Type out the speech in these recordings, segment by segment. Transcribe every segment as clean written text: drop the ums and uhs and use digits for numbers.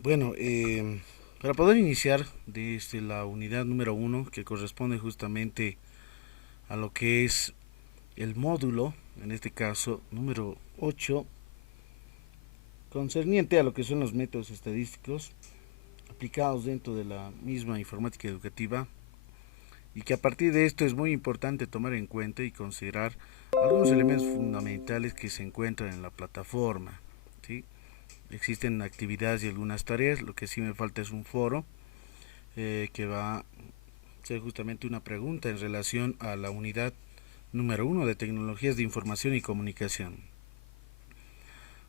Bueno, para poder iniciar desde la unidad número uno, que corresponde justamente a lo que es el módulo, en este caso número 8, concerniente a lo que son los métodos estadísticos aplicados dentro de la misma informática educativa, y que a partir de esto es muy importante tomar en cuenta y considerar algunos elementos fundamentales que se encuentran en la plataforma. ¿Sí? Existen actividades y algunas tareas, lo que sí me falta es un foro que va a ser justamente una pregunta en relación a la unidad número uno de tecnologías de información y comunicación.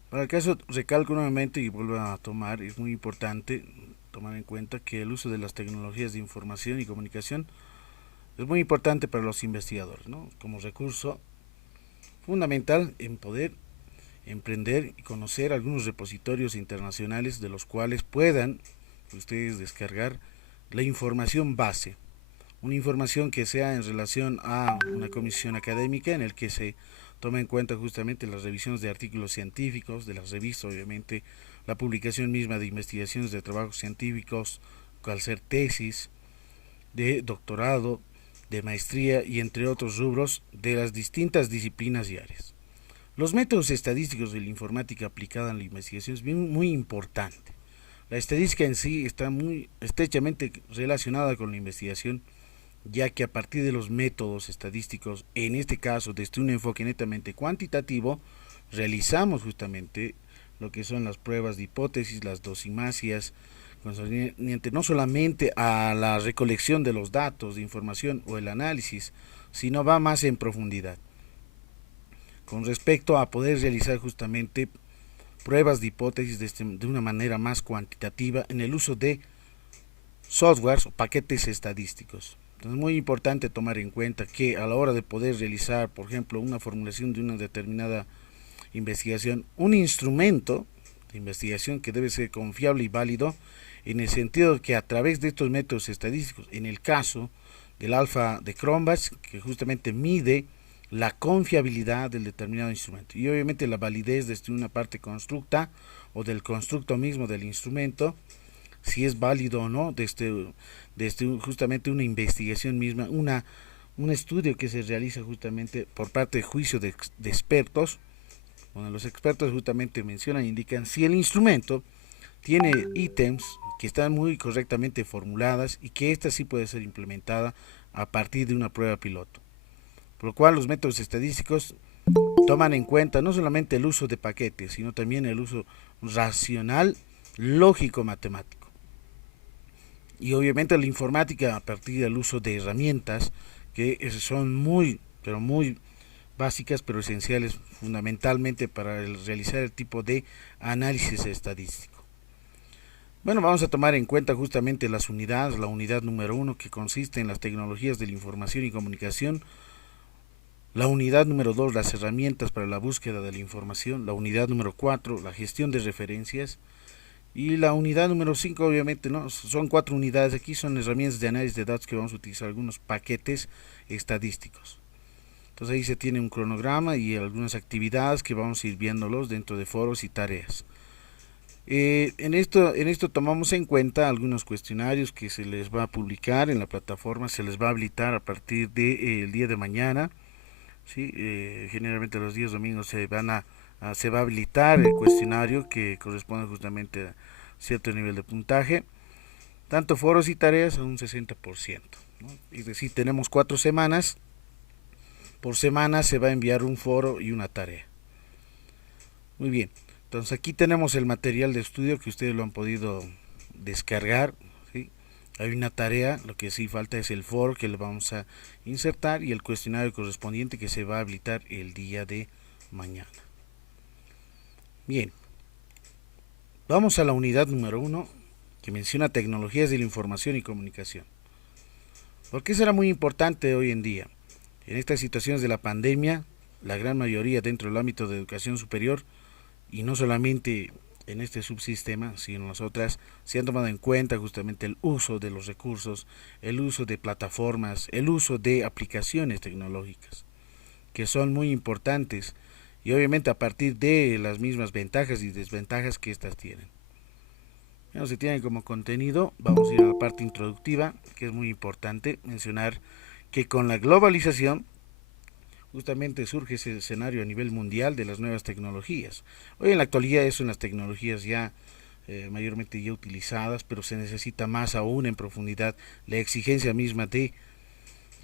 Para el caso, recalco nuevamente y vuelvo a tomar, es muy importante tomar en cuenta que el uso de las tecnologías de información y comunicación es muy importante para los investigadores, ¿no? Como recurso fundamental en poder emprender y conocer algunos repositorios internacionales de los cuales puedan ustedes descargar la información base, una información que sea en relación a una comisión académica en el que se toma en cuenta justamente las revisiones de artículos científicos, de las revistas, obviamente, la publicación misma de investigaciones de trabajos científicos, cual ser tesis, de doctorado, de maestría y entre otros rubros de las distintas disciplinas y áreas. Los métodos estadísticos de la informática aplicada en la investigación es muy importante. La estadística en sí está muy estrechamente relacionada con la investigación, ya que a partir de los métodos estadísticos, en este caso desde un enfoque netamente cuantitativo, realizamos justamente lo que son las pruebas de hipótesis, las dosimacias, concerniente no solamente a la recolección de los datos de información o el análisis, sino va más en profundidad con respecto a poder realizar justamente pruebas de hipótesis de una manera más cuantitativa en el uso de softwares o paquetes estadísticos. Entonces es muy importante tomar en cuenta que a la hora de poder realizar, por ejemplo, una formulación de una determinada investigación, un instrumento de investigación que debe ser confiable y válido, en el sentido de que a través de estos métodos estadísticos, en el caso del alfa de Cronbach, que justamente mide la confiabilidad del determinado instrumento y obviamente la validez desde una parte constructa o del constructo mismo del instrumento, si es válido o no, desde justamente una investigación misma, un estudio que se realiza justamente por parte de juicio de expertos, donde los expertos justamente mencionan e indican si el instrumento tiene ítems que están muy correctamente formuladas y que ésta sí puede ser implementada a partir de una prueba piloto. Por lo cual los métodos estadísticos toman en cuenta no solamente el uso de paquetes, sino también el uso racional, lógico, matemático. Y obviamente la informática a partir del uso de herramientas que son muy, pero muy básicas, pero esenciales fundamentalmente para realizar el tipo de análisis estadístico. Bueno, vamos a tomar en cuenta justamente las unidades, la unidad número uno que consiste en las tecnologías de la información y comunicación, la unidad número 2 las herramientas para la búsqueda de la información, la unidad número 4 la gestión de referencias, y la unidad número 5 obviamente, no, son cuatro unidades aquí, son herramientas de análisis de datos que vamos a utilizar algunos paquetes estadísticos. Entonces ahí se tiene un cronograma y algunas actividades que vamos a ir viéndolos dentro de foros y tareas. En esto tomamos en cuenta algunos cuestionarios que se les va a publicar en la plataforma, se les va a habilitar a partir del día de mañana. ¿Sí? Generalmente los días domingos se va a habilitar el cuestionario que corresponde justamente a cierto nivel de puntaje, tanto foros y tareas a un 60%, ¿no? Es decir, tenemos 4 semanas, por semana se va a enviar un foro y una tarea. Muy bien, entonces aquí tenemos el material de estudio que ustedes lo han podido descargar. ¿Sí? Hay una tarea, lo que sí falta es el foro que le vamos a insertar y el cuestionario correspondiente que se va a habilitar el día de mañana. Bien, vamos a la unidad número uno que menciona tecnologías de la información y comunicación. ¿Por qué será muy importante hoy en día? En estas situaciones de la pandemia, la gran mayoría dentro del ámbito de educación superior y no solamente en este subsistema, sino en las otras, se han tomado en cuenta justamente el uso de los recursos, el uso de plataformas, el uso de aplicaciones tecnológicas, que son muy importantes y obviamente a partir de las mismas ventajas y desventajas que éstas tienen. Bueno, se tiene como contenido, vamos a ir a la parte introductiva, que es muy importante mencionar que con la globalización justamente surge ese escenario a nivel mundial de las nuevas tecnologías. Hoy en la actualidad eso en las tecnologías ya mayormente ya utilizadas, pero se necesita más aún en profundidad la exigencia misma de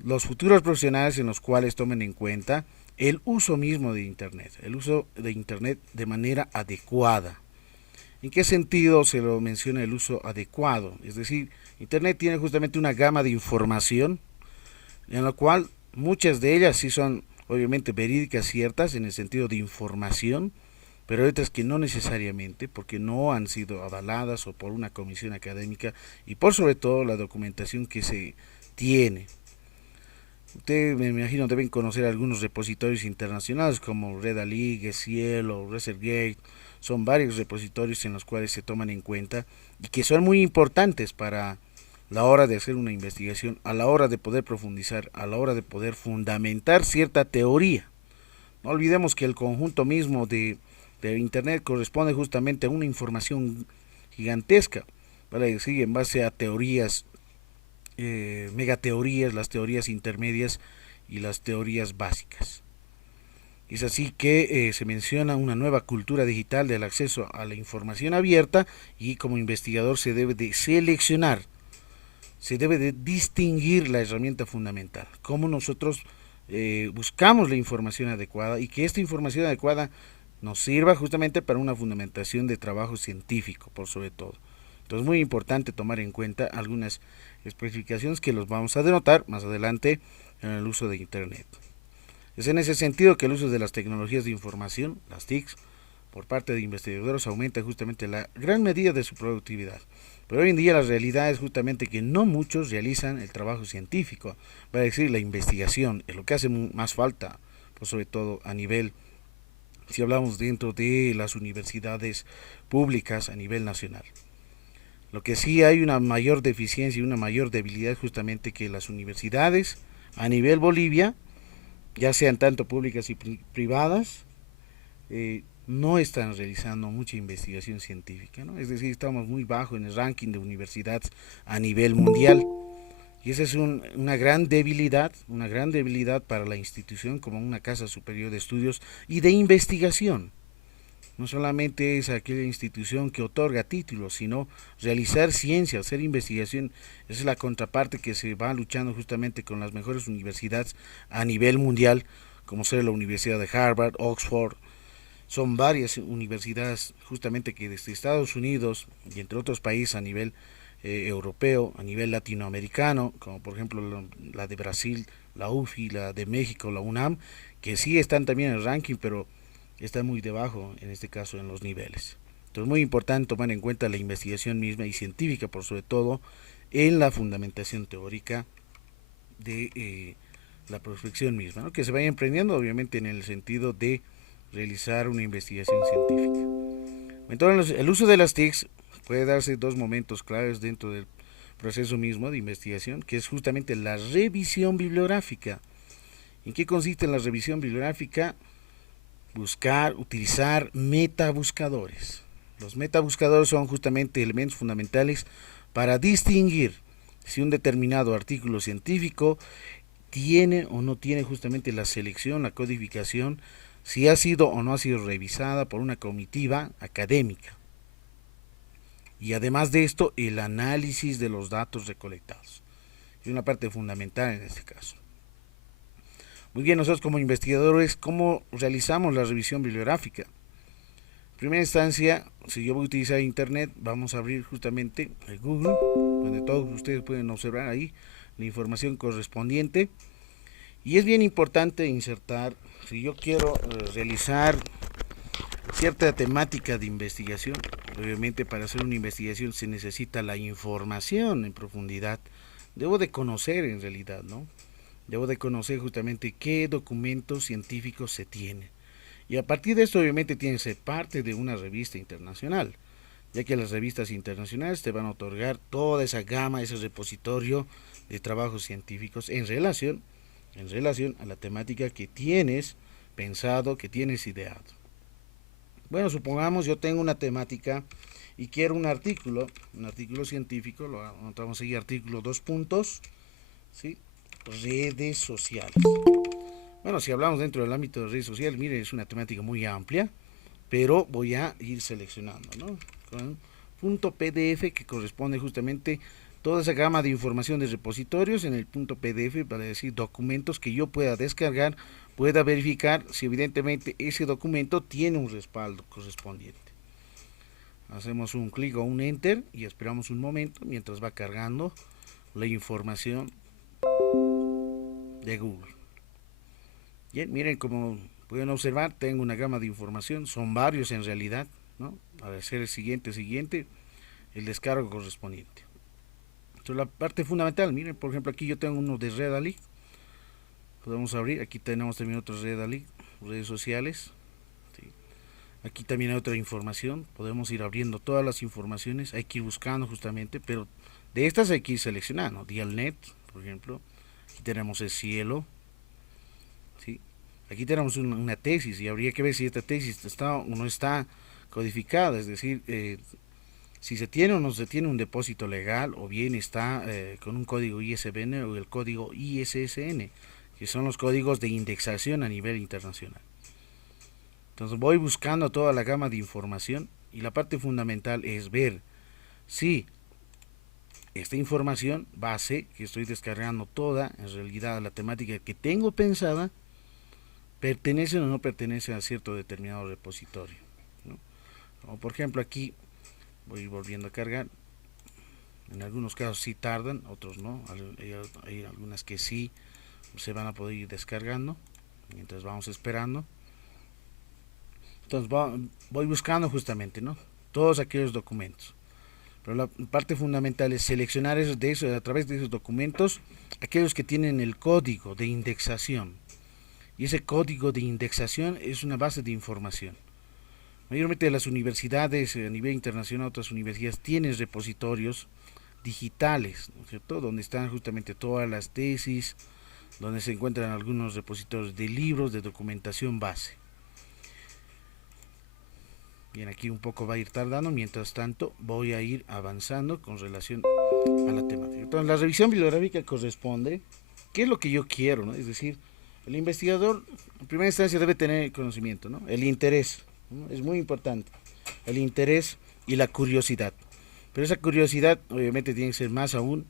los futuros profesionales en los cuales tomen en cuenta el uso mismo de Internet, el uso de Internet de manera adecuada. ¿En qué sentido se lo menciona el uso adecuado? Es decir, Internet tiene justamente una gama de información en la cual muchas de ellas sí son obviamente verídicas, ciertas en el sentido de información, pero hay otras que no necesariamente, porque no han sido avaladas o por una comisión académica y por sobre todo la documentación que se tiene. Ustedes me imagino deben conocer algunos repositorios internacionales como Redalyc, Cielo, ResearchGate. Son varios repositorios en los cuales se toman en cuenta y que son muy importantes para la hora de hacer una investigación, a la hora de poder profundizar, a la hora de poder fundamentar cierta teoría. No olvidemos que el conjunto mismo de Internet corresponde justamente a una información gigantesca, para decir, en base a teorías, megateorías, las teorías intermedias y las teorías básicas. Es así que se menciona una nueva cultura digital del acceso a la información abierta y como investigador se debe de seleccionar, se debe de distinguir la herramienta fundamental, cómo nosotros buscamos la información adecuada y que esta información adecuada nos sirva justamente para una fundamentación de trabajo científico, por sobre todo. Entonces es muy importante tomar en cuenta algunas especificaciones que los vamos a denotar más adelante en el uso de Internet. Es en ese sentido que el uso de las tecnologías de información, las TICs, por parte de investigadores aumenta justamente la gran medida de su productividad. Pero hoy en día la realidad es justamente que no muchos realizan el trabajo científico, va a decir la investigación, es lo que hace más falta, pues sobre todo a nivel, si hablamos dentro de las universidades públicas a nivel nacional. Lo que sí hay una mayor deficiencia y una mayor debilidad justamente que las universidades a nivel Bolivia, ya sean tanto públicas y privadas, no están realizando mucha investigación científica, ¿no? Es decir, estamos muy bajo en el ranking de universidades a nivel mundial. Y esa es una gran debilidad para la institución como una casa superior de estudios y de investigación. No solamente es aquella institución que otorga títulos, sino realizar ciencia, hacer investigación. Esa es la contraparte que se va luchando justamente con las mejores universidades a nivel mundial, como ser la Universidad de Harvard, Oxford. Son varias universidades justamente que desde Estados Unidos y entre otros países a nivel europeo, a nivel latinoamericano, como por ejemplo la de Brasil, la UFI, la de México, la UNAM, que sí están también en el ranking, pero está muy debajo, en este caso, en los niveles. Entonces, muy importante tomar en cuenta la investigación misma y científica, por sobre todo, en la fundamentación teórica de la prospección misma, ¿no? Que se vaya emprendiendo, obviamente, en el sentido de realizar una investigación científica. Entonces, el uso de las TICs puede darse dos momentos claves dentro del proceso mismo de investigación, que es justamente la revisión bibliográfica. ¿En qué consiste la revisión bibliográfica? Utilizar metabuscadores. Los metabuscadores son justamente elementos fundamentales para distinguir si un determinado artículo científico tiene o no tiene justamente la selección, la codificación, si ha sido o no ha sido revisada por una comitiva académica. Y además de esto, el análisis de los datos recolectados. Es una parte fundamental en este caso. Muy bien, nosotros como investigadores, ¿cómo realizamos la revisión bibliográfica? En primera instancia, si yo voy a utilizar Internet, vamos a abrir justamente el Google, donde todos ustedes pueden observar ahí la información correspondiente. Y es bien importante insertar, si yo quiero realizar cierta temática de investigación, obviamente para hacer una investigación se necesita la información en profundidad. Debo de conocer en realidad, ¿no? Debo de conocer justamente qué documentos científicos se tienen. Y a partir de esto obviamente tiene que ser parte de una revista internacional, ya que las revistas internacionales te van a otorgar toda esa gama, ese repositorio de trabajos científicos en relación a la temática que tienes pensado, que tienes ideado. Bueno, supongamos yo tengo una temática y quiero un artículo científico, vamos a seguir artículo 2 puntos, ¿sí? Redes sociales. Bueno, si hablamos dentro del ámbito de redes sociales, mire, es una temática muy amplia, pero voy a ir seleccionando, ¿no? Con punto PDF que corresponde justamente toda esa gama de información de repositorios en el punto PDF, para decir documentos que yo pueda descargar, pueda verificar si evidentemente ese documento tiene un respaldo correspondiente. Hacemos un clic o un enter y esperamos un momento mientras va cargando la información de Google. Bien, miren, como pueden observar, tengo una gama de información, son varios en realidad, ¿no? A ver, hacer el siguiente, el descargo correspondiente. Entonces, la parte fundamental, miren, por ejemplo, aquí yo tengo uno de Redalyc, podemos abrir, aquí tenemos también otros Redalyc, redes sociales, ¿sí? Aquí también hay otra información, podemos ir abriendo todas las informaciones, hay que ir buscando justamente, pero de estas hay que ir seleccionando, Dialnet, por ejemplo, aquí tenemos el cielo, ¿sí? Aquí tenemos una tesis y habría que ver si esta tesis está o no está codificada, es decir, si se tiene o no se tiene un depósito legal, o bien está con un código ISBN o el código ISSN, que son los códigos de indexación a nivel internacional. Entonces voy buscando toda la gama de información y la parte fundamental es ver si esta información base que estoy descargando toda, en realidad la temática que tengo pensada, pertenece o no pertenece a cierto determinado repositorio, ¿no? Como por ejemplo aquí voy volviendo a cargar, en algunos casos sí tardan, otros no, hay algunas que sí se van a poder ir descargando mientras vamos esperando. Entonces voy buscando justamente, ¿no?, todos aquellos documentos, pero la parte fundamental es seleccionar a través de esos documentos aquellos que tienen el código de indexación, y ese código de indexación es una base de información. Mayormente las universidades a nivel internacional, otras universidades tienen repositorios digitales, ¿no es cierto?, donde están justamente todas las tesis, donde se encuentran algunos repositorios de libros, de documentación base. Bien, aquí un poco va a ir tardando, mientras tanto voy a ir avanzando con relación a la temática. Entonces, la revisión bibliográfica corresponde, ¿qué es lo que yo quiero?, ¿no? Es decir, el investigador en primera instancia debe tener conocimiento, ¿no?, el interés, ¿no?, es muy importante, el interés y la curiosidad. Pero esa curiosidad obviamente tiene que ser más aún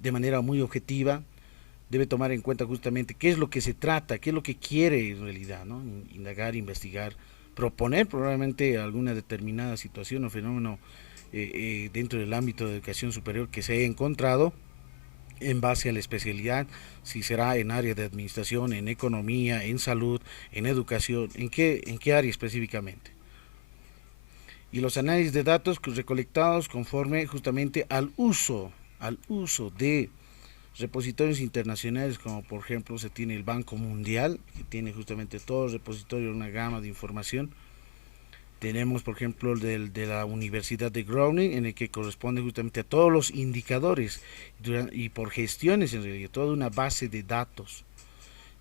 de manera muy objetiva, debe tomar en cuenta justamente qué es lo que se trata, qué es lo que quiere en realidad, ¿no?, indagar, investigar, proponer probablemente alguna determinada situación o fenómeno dentro del ámbito de educación superior que se haya encontrado en base a la especialidad, si será en área de administración, en economía, en salud, en educación, en qué área específicamente. Y los análisis de datos recolectados conforme justamente al uso de repositorios internacionales, como por ejemplo se tiene el Banco Mundial, que tiene justamente todo el repositorio, una gama de información. Tenemos por ejemplo el de la Universidad de Groningen, en el que corresponde justamente a todos los indicadores y por gestiones, en realidad toda una base de datos.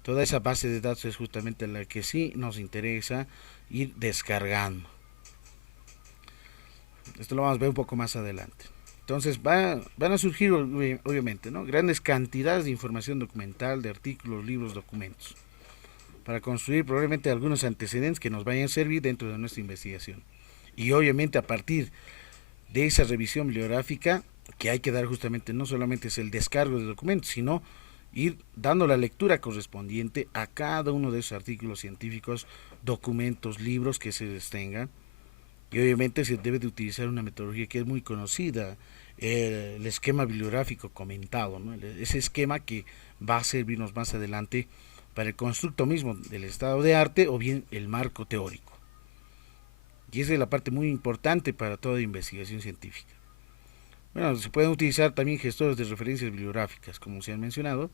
Toda esa base de datos es justamente la que sí nos interesa ir descargando. Esto lo vamos a ver un poco más adelante. Entonces van a surgir obviamente, ¿no?, grandes cantidades de información documental, de artículos, libros, documentos, para construir probablemente algunos antecedentes que nos vayan a servir dentro de nuestra investigación. Y obviamente a partir de esa revisión bibliográfica, que hay que dar justamente, no solamente es el descargo de documentos, sino ir dando la lectura correspondiente a cada uno de esos artículos científicos, documentos, libros que se tengan. Y obviamente se debe de utilizar una metodología que es muy conocida, el esquema bibliográfico comentado, ¿no?, ese esquema que va a servirnos más adelante para el constructo mismo del estado de arte o bien el marco teórico. Y esa es la parte muy importante para toda investigación científica. Bueno, se pueden utilizar también gestores de referencias bibliográficas, como se han mencionado,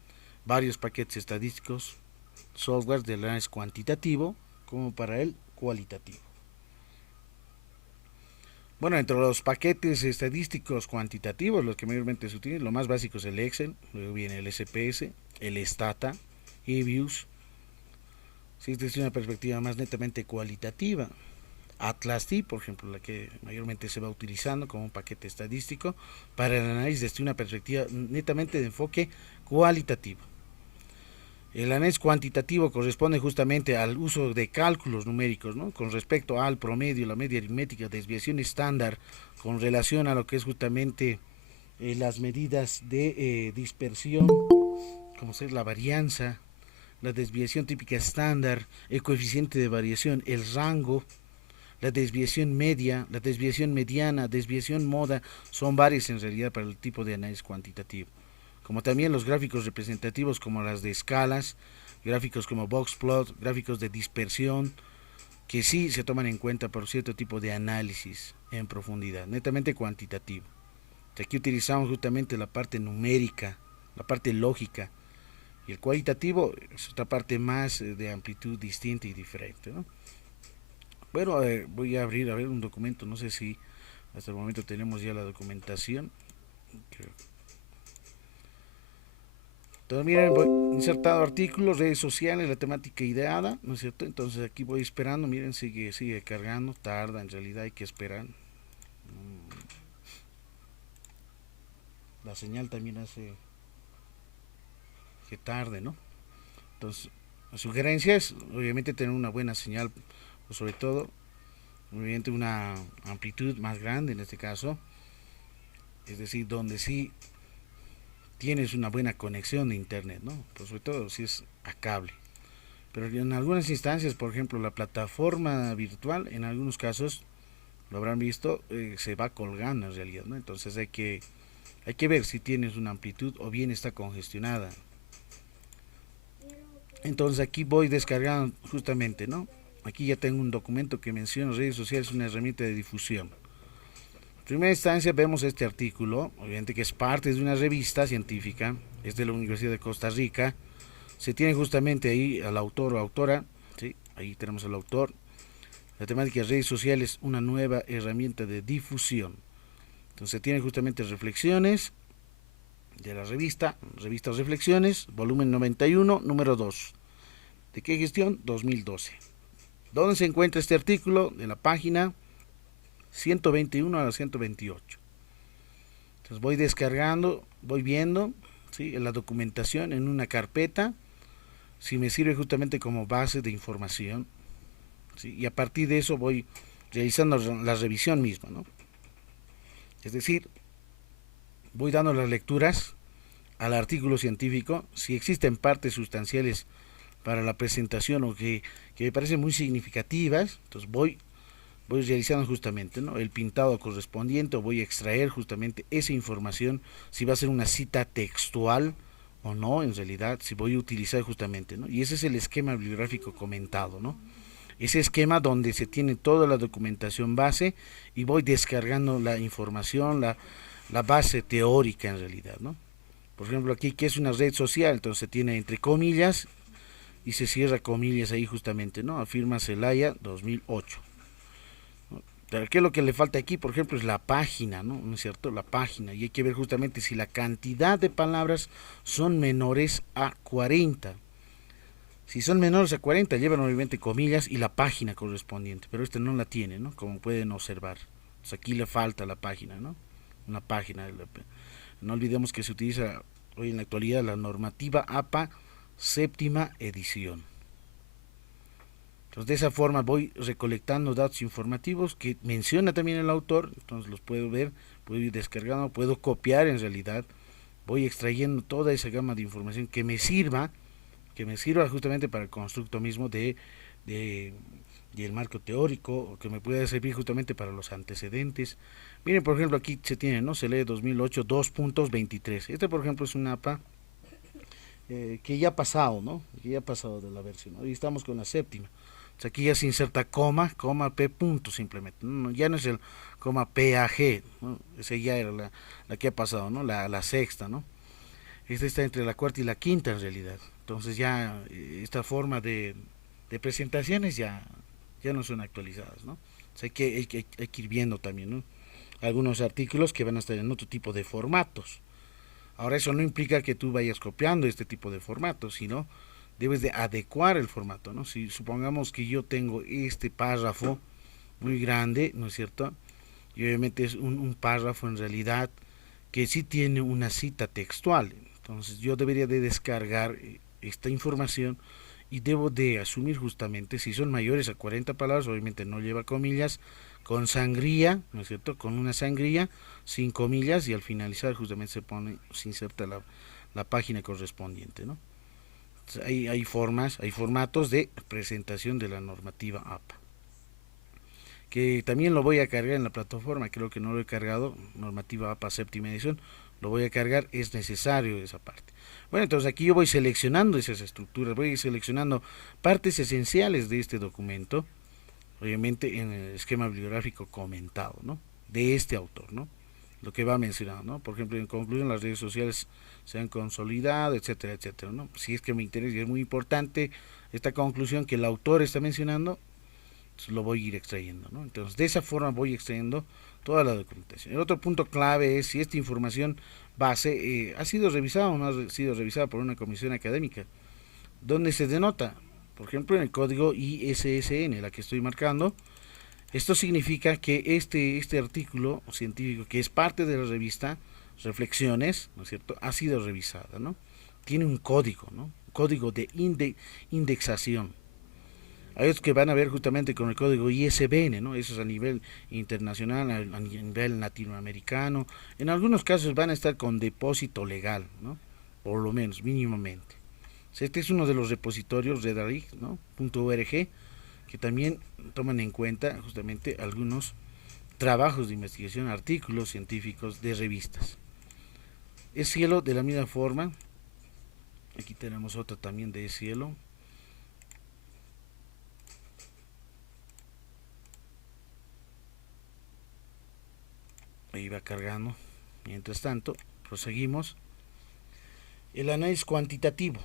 varios paquetes estadísticos, software de análisis cuantitativo como para el cualitativo. Bueno, entre los paquetes estadísticos cuantitativos, los que mayormente se utilizan, lo más básico es el Excel, luego viene el SPS, el Stata, EBIUS. Si esta es una perspectiva más netamente cualitativa, ATLAS-T, por ejemplo, la que mayormente se va utilizando como un paquete estadístico para el análisis desde una perspectiva netamente de enfoque cualitativo. El análisis cuantitativo corresponde justamente al uso de cálculos numéricos, ¿no? Con respecto al promedio, la media aritmética, desviación estándar, con relación a lo que es justamente las medidas de dispersión, como ser la varianza, la desviación típica estándar, el coeficiente de variación, el rango, la desviación media, la desviación mediana, desviación moda, son varias en realidad para el tipo de análisis cuantitativo. Como también los gráficos representativos como las de escalas, gráficos como boxplot, gráficos de dispersión, que sí se toman en cuenta por cierto tipo de análisis en profundidad, netamente cuantitativo. Aquí utilizamos justamente la parte numérica, la parte lógica, y el cualitativo es otra parte más de amplitud distinta y diferente, ¿no? Bueno, voy a abrir a ver un documento, no sé si hasta el momento tenemos ya la documentación. Entonces miren, voy insertado artículos, redes sociales, la temática ideada, ¿no es cierto? Entonces aquí voy esperando, miren, sigue cargando, tarda, en realidad hay que esperar. La señal también hace que tarde, ¿no? Entonces, la sugerencia es obviamente tener una buena señal, pues sobre todo, obviamente una amplitud más grande en este caso, es decir, donde sí tienes una buena conexión de internet, ¿no? Pues sobre todo si es a cable. Pero en algunas instancias, por ejemplo, la plataforma virtual, en algunos casos, lo habrán visto, se va colgando en realidad, ¿no? Entonces hay que ver si tienes una amplitud o bien está congestionada. Entonces aquí voy descargando justamente, ¿no? Aquí ya tengo un documento que menciona redes sociales, una herramienta de difusión. En primera instancia vemos este artículo, obviamente que es parte de una revista científica, es de la Universidad de Costa Rica. Se tiene justamente ahí al autor o autora, ¿sí? Ahí tenemos al autor. La temática de redes sociales, una nueva herramienta de difusión. Entonces se tiene justamente reflexiones de la revista Reflexiones, volumen 91, número 2. ¿De qué gestión? 2012. ¿Dónde se encuentra este artículo? De la página 121 a la 128. Entonces voy descargando, voy viendo, ¿sí?, en la documentación en una carpeta, si me sirve justamente como base de información, ¿sí? Y a partir de eso voy realizando la revisión misma, ¿no? Es decir, voy dando las lecturas al artículo científico, si existen partes sustanciales para la presentación o que me parecen muy significativas, entonces voy realizando justamente, ¿no?, el pintado correspondiente, o voy a extraer justamente esa información, si va a ser una cita textual o no, en realidad, si voy a utilizar justamente, ¿no? Y ese es el esquema bibliográfico comentado, ¿no? Ese esquema donde se tiene toda la documentación base y voy descargando la información, la base teórica en realidad, ¿no? Por ejemplo, aquí que es una red social, entonces se tiene entre comillas y se cierra comillas ahí justamente, ¿no? Afirma Celaya 2008. Pero ¿qué es lo que le falta aquí? Por ejemplo, es la página, ¿no? ¿No es cierto? La página. Y hay que ver justamente si la cantidad de palabras son menores a 40. Si son menores a 40, llevan obviamente comillas y la página correspondiente, pero este no la tiene, ¿no? Como pueden observar. Entonces aquí le falta la página, ¿no? Una página. No olvidemos que se utiliza hoy en la actualidad la normativa APA séptima edición. Entonces de esa forma voy recolectando datos informativos que menciona también el autor, entonces los puedo ver, puedo ir descargando, puedo copiar en realidad, voy extrayendo toda esa gama de información que me sirva justamente para el constructo mismo del marco teórico, o que me pueda servir justamente para los antecedentes. Miren, por ejemplo, aquí se tiene, ¿no? Se lee 2008 2.23. Este, por ejemplo, es un APA que ya ha pasado, ¿no? Que ya ha pasado de la versión, ¿no? Y estamos con la séptima. Entonces aquí ya se inserta coma P punto simplemente. No, ya no es el coma PAG, ¿no? Ese ya era la que ha pasado, ¿no? La sexta, ¿no? Esta está entre la cuarta y la quinta en realidad. Entonces ya esta forma de presentaciones ya no son actualizadas, ¿no? O sea, hay que ir viendo también, ¿no? Algunos artículos que van a estar en otro tipo de formatos. Ahora eso no implica que tú vayas copiando este tipo de formatos, sino debes de adecuar el formato, ¿no? Si supongamos que yo tengo este párrafo, muy grande, ¿no es cierto? Y obviamente es un párrafo en realidad que sí tiene una cita textual. Entonces yo debería de descargar esta información y debo de asumir justamente, si son mayores a 40 palabras, obviamente no lleva comillas, con sangría, ¿no es cierto? Con una sangría, sin comillas, y al finalizar justamente se inserta la página correspondiente, ¿no? Entonces, hay formas, hay formatos de presentación de la normativa APA, que también lo voy a cargar en la plataforma, creo que no lo he cargado, normativa APA séptima edición, lo voy a cargar, es necesario esa parte. Bueno, entonces aquí yo voy seleccionando esas estructuras, voy seleccionando partes esenciales de este documento, obviamente en el esquema bibliográfico comentado, ¿no? De este autor, ¿no? Lo que va mencionando, ¿no? Por ejemplo, en conclusión, las redes sociales se han consolidado, etcétera, etcétera, ¿no? Si es que me interesa y es muy importante esta conclusión que el autor está mencionando, lo voy a ir extrayendo, ¿no? Entonces, de esa forma voy extrayendo toda la documentación. El otro punto clave es si esta información base ha sido revisada o no ha sido revisada por una comisión académica, donde se denota, por ejemplo, en el código ISSN, la que estoy marcando. Esto significa que este artículo científico, que es parte de la revista Reflexiones, ¿no es cierto?, ha sido revisada, ¿no? Tiene un código, ¿no? Código de indexación. Hay otros que van a ver justamente con el código ISBN, ¿no? Eso es a nivel internacional, a nivel latinoamericano. En algunos casos van a estar con depósito legal, ¿no? Por lo menos, mínimamente. Este es uno de los repositorios Redarig, ¿no? .org, que también toman en cuenta justamente algunos trabajos de investigación, artículos científicos de revistas. Es cielo de la misma forma. Aquí tenemos otra también de cielo. Ahí va cargando. Mientras tanto, proseguimos. El análisis cuantitativo.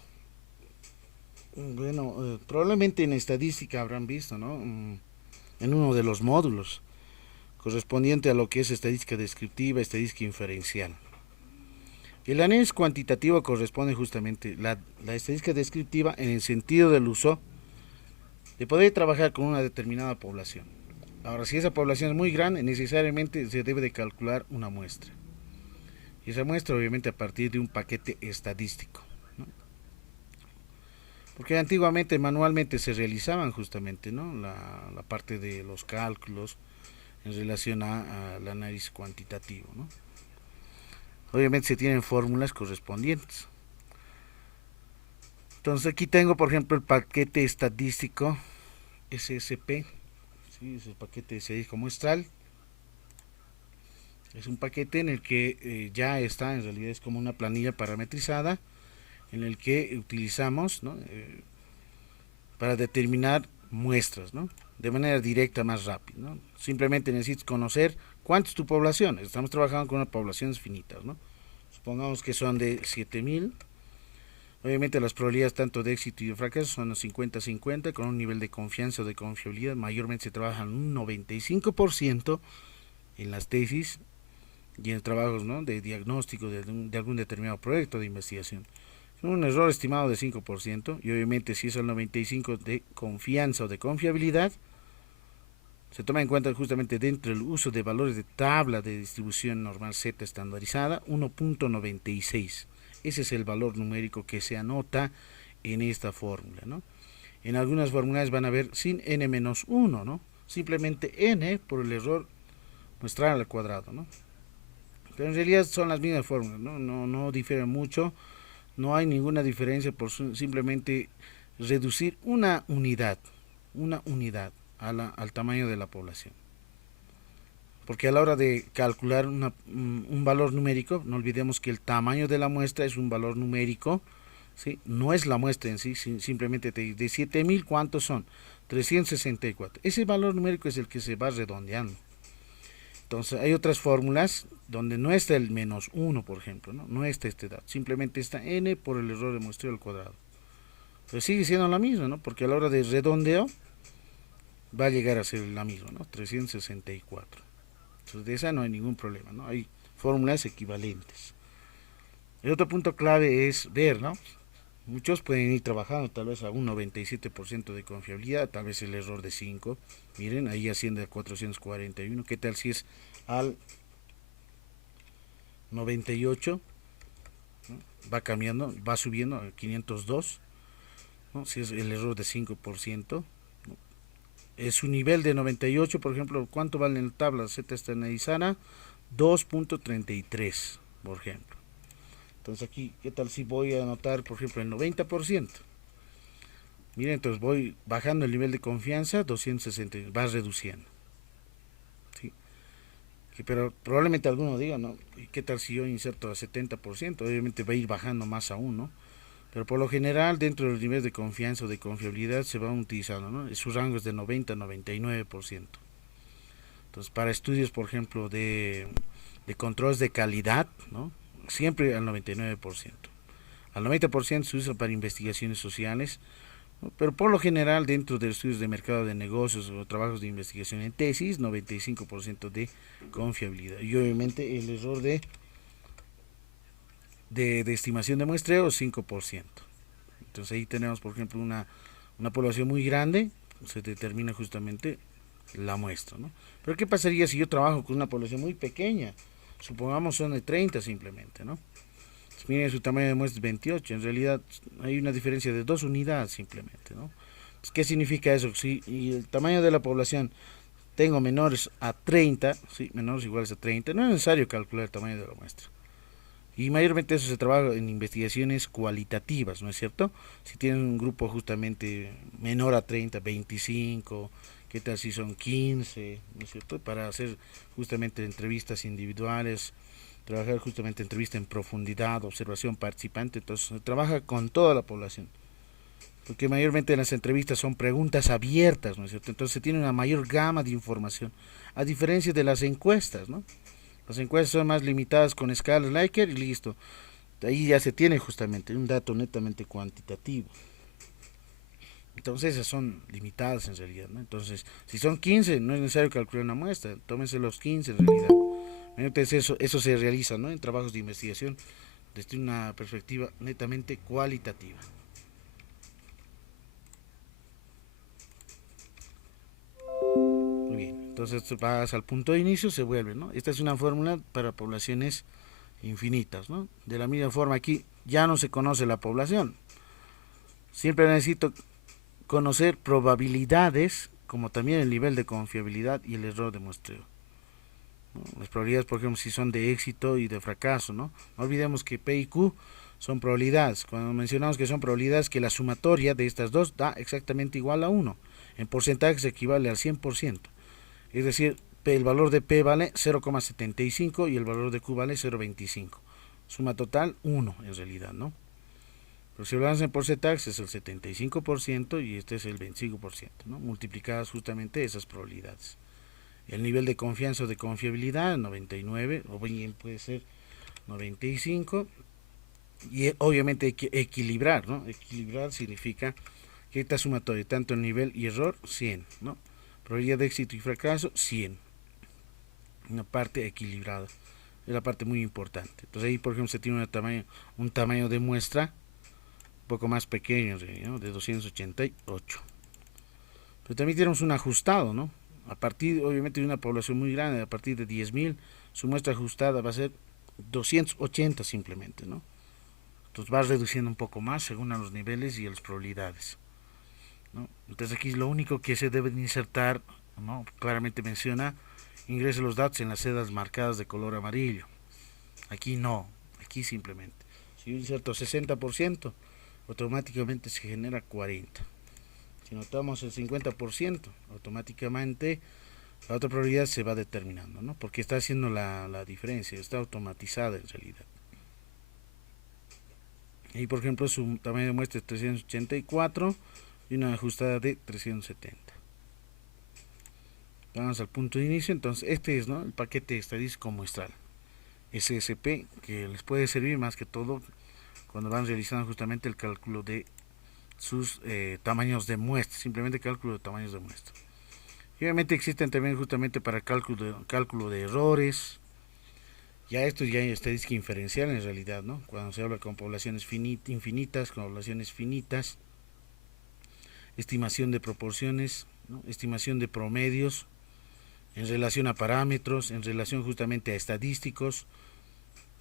Bueno, probablemente en estadística habrán visto, ¿no? En uno de los módulos correspondiente a lo que es estadística descriptiva, estadística inferencial. El análisis cuantitativo corresponde justamente la estadística descriptiva en el sentido del uso de poder trabajar con una determinada población. Ahora, si esa población es muy grande, necesariamente se debe de calcular una muestra. Y esa muestra obviamente a partir de un paquete estadístico, ¿no? Porque antiguamente manualmente se realizaban justamente, ¿no? la parte de los cálculos en relación al análisis cuantitativo, ¿no? Obviamente se tienen fórmulas correspondientes. Entonces aquí tengo por ejemplo el paquete estadístico SSP, ¿sí? Es el paquete estadístico muestral. Es un paquete en el que ya está, en realidad es como una planilla parametrizada en el que utilizamos, ¿no? Para determinar muestras, ¿no? De manera directa, más rápida, ¿no? Simplemente necesitas conocer cuánto es tu población. Estamos trabajando con unas poblaciones finitas, ¿no? Supongamos que son de 7000. Obviamente las probabilidades tanto de éxito y de fracaso son 50-50, con un nivel de confianza o de confiabilidad. Mayormente se trabaja en un 95% en las tesis y en trabajos, ¿no? De diagnóstico de algún determinado proyecto de investigación. Un error estimado de 5%, y obviamente si es el 95% de confianza o de confiabilidad, se toma en cuenta justamente dentro del uso de valores de tabla de distribución normal Z estandarizada 1.96. Ese es el valor numérico que se anota en esta fórmula, ¿no? En algunas fórmulas van a ver sin n-1, ¿no? Simplemente n por el error muestral al cuadrado, ¿no? Pero en realidad son las mismas fórmulas, ¿no? No difieren mucho. No hay ninguna diferencia por simplemente reducir una unidad al tamaño de la población. Porque a la hora de calcular un valor numérico, no olvidemos que el tamaño de la muestra es un valor numérico, ¿sí? No es la muestra en sí, simplemente te dice de 7000, ¿cuántos son? 364. Ese valor numérico es el que se va redondeando. Entonces hay otras fórmulas donde no está el -1, por ejemplo, no está este dato, simplemente está n por el error de muestreo al cuadrado. Pero sigue siendo la misma, ¿no? Porque a la hora de redondeo va a llegar a ser la misma, ¿no? 364. Entonces de esa no hay ningún problema, ¿no? Hay fórmulas equivalentes. El otro punto clave es ver, ¿no? Muchos pueden ir trabajando tal vez a un 97% de confiabilidad, tal vez el error de 5. Miren, ahí asciende a 441. ¿Qué tal si es al 98? ¿No? Va cambiando, va subiendo a 502. ¿No? Si es el error de 5%. ¿No? Es su nivel de 98, por ejemplo, ¿cuánto vale en la tabla? Z estandarizada 2.33, por ejemplo. Entonces aquí, ¿qué tal si voy a anotar, por ejemplo, el 90%? Miren, entonces voy bajando el nivel de confianza, 260, va reduciendo. ¿Sí? Pero probablemente alguno diga, ¿no? ¿Y qué tal si yo inserto a 70%? Obviamente va a ir bajando más aún, ¿no? Pero por lo general, dentro de los niveles de confianza o de confiabilidad se van utilizando, ¿no? Su rango es de 90 a 99%. Entonces, para estudios, por ejemplo, de controles de calidad, ¿no? Siempre al 99%. Al 90% se usa para investigaciones sociales, ¿no? Pero por lo general, dentro de estudios de mercado de negocios o trabajos de investigación en tesis, 95% de confiabilidad. Y obviamente el error de estimación de muestreo, 5%. Entonces ahí tenemos, por ejemplo, una población muy grande, se determina justamente la muestra, ¿no? Pero ¿qué pasaría si yo trabajo con una población muy pequeña? Supongamos son de 30 simplemente, ¿no? Pues miren, su tamaño de muestra es 28, en realidad hay una diferencia de 2 unidades simplemente, ¿no? Entonces, ¿qué significa eso? Si y el tamaño de la población tengo menores a 30, ¿sí? Menores iguales a 30, no es necesario calcular el tamaño de la muestra. Y mayormente eso se trabaja en investigaciones cualitativas, ¿no es cierto? Si tienen un grupo justamente menor a 30, 25, ¿qué tal si son 15, ¿no es cierto? Para hacer justamente entrevistas individuales, trabajar justamente entrevista en profundidad, observación participante, entonces se trabaja con toda la población. Porque mayormente las entrevistas son preguntas abiertas, ¿no es cierto? Entonces se tiene una mayor gama de información, a diferencia de las encuestas, ¿no? Las encuestas son más limitadas con escalas Likert y listo. Ahí ya se tiene justamente un dato netamente cuantitativo. Entonces esas son limitadas en realidad, ¿no? Entonces, si son 15, no es necesario calcular una muestra, tómense los 15 en realidad. Entonces eso se realiza, ¿no? En trabajos de investigación desde una perspectiva netamente cualitativa. Muy bien, entonces vas al punto de inicio, se vuelve, ¿no? Esta es una fórmula para poblaciones infinitas, ¿no? De la misma forma aquí ya no se conoce la población. Siempre necesito conocer probabilidades, como también el nivel de confiabilidad y el error de muestreo, ¿no? Las probabilidades, por ejemplo, si son de éxito y de fracaso, ¿no? No olvidemos que P y Q son probabilidades. Cuando mencionamos que son probabilidades, que la sumatoria de estas dos da exactamente igual a 1. En porcentaje se equivale al 100%. Es decir, el valor de P vale 0,75 y el valor de Q vale 0,25. Suma total 1 en realidad, ¿no? Pero si hablamos en porcentaje es el 75% y este es el 25%, ¿no? Multiplicadas justamente esas probabilidades. El nivel de confianza o de confiabilidad, 99, o bien puede ser 95. Y obviamente hay que equilibrar, ¿no? Equilibrar significa que esta sumatoria, tanto el nivel y error, 100, ¿no? Probabilidad de éxito y fracaso, 100. Una parte equilibrada. Es la parte muy importante. Entonces ahí, por ejemplo, se tiene un tamaño de muestra un poco más pequeño, ¿no? De 288. Pero también tenemos un ajustado, ¿no? A partir, obviamente, de una población muy grande, a partir de 10.000, su muestra ajustada va a ser 280 simplemente, ¿no? Entonces va reduciendo un poco más según a los niveles y a las probabilidades, ¿no? Entonces aquí lo único que se debe insertar, ¿no? Claramente menciona, ingrese los datos en las celdas marcadas de color amarillo. Aquí no, aquí simplemente. Si yo inserto 60%, automáticamente se genera 40. Si notamos el 50%, automáticamente la otra probabilidad se va determinando, ¿no? Porque está haciendo la diferencia, está automatizada en realidad. Y por ejemplo su tamaño de muestra es 384 y una ajustada de 370. Vamos al punto de inicio, entonces este es, ¿no?, el paquete estadístico muestral, SSP, que les puede servir más que todo cuando van realizando justamente el cálculo de sus tamaños de muestra, simplemente cálculo de tamaños de muestra. Y obviamente existen también justamente para cálculo de errores, Ya esto ya es estadística inferencial en realidad, ¿no? Cuando se habla con poblaciones infinitas, con poblaciones finitas, estimación de proporciones, ¿no? Estimación de promedios en relación a parámetros, en relación justamente a estadísticos,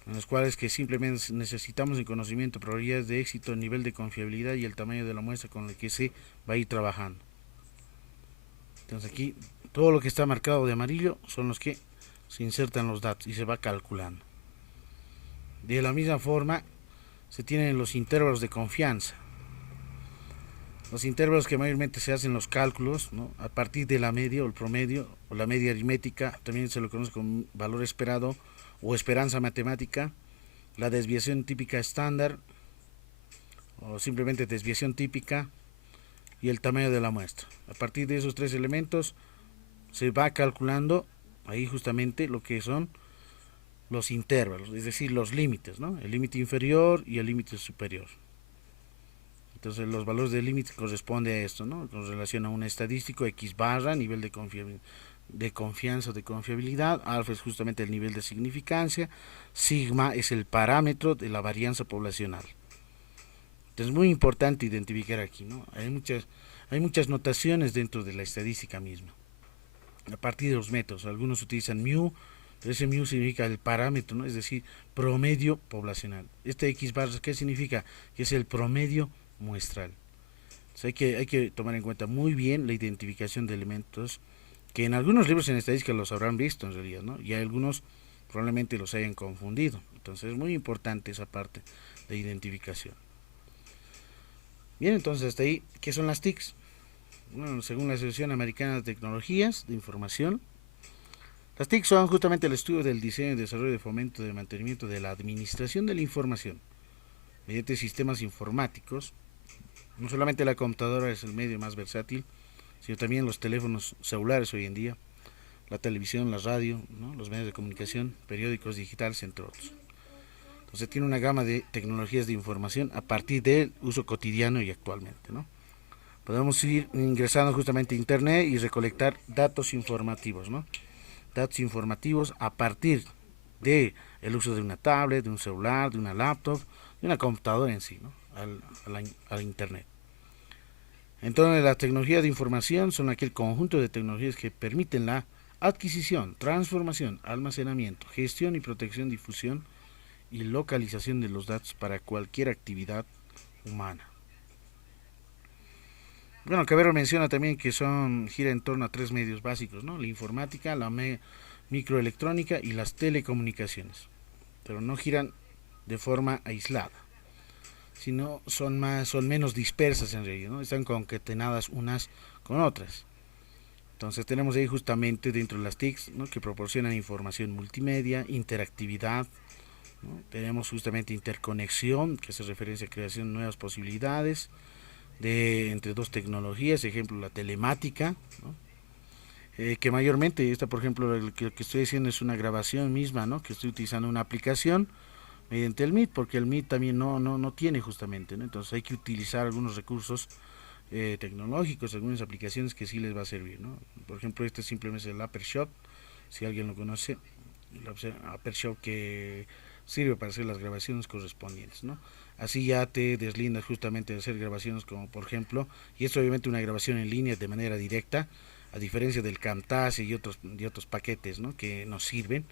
en los cuales que simplemente necesitamos el conocimiento, probabilidades de éxito, nivel de confiabilidad y el tamaño de la muestra con el que se va a ir trabajando. Entonces aquí todo lo que está marcado de amarillo son los que se insertan los datos y se va calculando. De la misma forma se tienen los intervalos de confianza. Los intervalos que mayormente se hacen los cálculos, ¿no? A partir de la media o el promedio o la media aritmética, también se lo conoce como valor esperado o esperanza matemática, la desviación típica estándar o simplemente desviación típica y el tamaño de la muestra. A partir de esos tres elementos se va calculando ahí justamente lo que son los intervalos, es decir, los límites, ¿no? El límite inferior y el límite superior. Entonces los valores del límite corresponde a esto, ¿no? Con relación a un estadístico, X barra, nivel de confianza o de confiabilidad, alfa es justamente el nivel de significancia, sigma es el parámetro de la varianza poblacional. Entonces es muy importante identificar aquí, ¿no? Hay muchas notaciones dentro de la estadística misma. A partir de los métodos, algunos utilizan mu, pero ese mu significa el parámetro, ¿no? Es decir, promedio poblacional. Este X barra, ¿qué significa? Que es el promedio muestral. Entonces hay que tomar en cuenta muy bien la identificación de elementos que en algunos libros en estadística los habrán visto en realidad, ¿no? Y algunos probablemente los hayan confundido. Entonces es muy importante esa parte de identificación. Bien, entonces hasta ahí, ¿qué son las TICs? Bueno, según la Asociación Americana de Tecnologías de Información, las TIC son justamente el estudio del diseño, desarrollo, de fomento, de mantenimiento de la administración de la información mediante sistemas informáticos. No solamente la computadora es el medio más versátil, sino también los teléfonos celulares hoy en día, la televisión, la radio, ¿no? Los medios de comunicación, periódicos digitales, entre otros. Entonces tiene una gama de tecnologías de información a partir del uso cotidiano y actualmente, ¿no? Podemos ir ingresando justamente a internet y recolectar datos informativos, ¿no? Datos informativos a partir de el uso de una tablet, de un celular, de una laptop, de una computadora en sí, ¿no? Al internet. Entonces las tecnologías de información son aquel conjunto de tecnologías que permiten la adquisición, transformación, almacenamiento, gestión y protección, difusión y localización de los datos para cualquier actividad humana. Bueno, Cabero menciona también que gira en torno a tres medios básicos, ¿no? La informática, la microelectrónica y las telecomunicaciones, pero no giran de forma aislada, sino son menos dispersas en realidad, ¿no? Están concatenadas unas con otras. Entonces tenemos ahí justamente dentro de las TICs, ¿no? Que proporcionan información multimedia, interactividad, ¿no? Tenemos justamente interconexión, que se referencia a creación de nuevas posibilidades entre dos tecnologías, ejemplo la telemática, ¿no? Que mayormente esta, por ejemplo, lo que estoy haciendo es una grabación misma, ¿no? Que estoy utilizando una aplicación mediante el Meet, porque el Meet también no tiene justamente, ¿no? Entonces hay que utilizar algunos recursos tecnológicos, algunas aplicaciones que sí les va a servir, ¿no? Por ejemplo, este simplemente es el Apershot, si alguien lo conoce, el Apershot que sirve para hacer las grabaciones correspondientes, ¿no? Así ya te deslindas justamente de hacer grabaciones como por ejemplo, y es obviamente una grabación en línea de manera directa, a diferencia del Camtasia y otros paquetes, ¿no? Que nos sirven,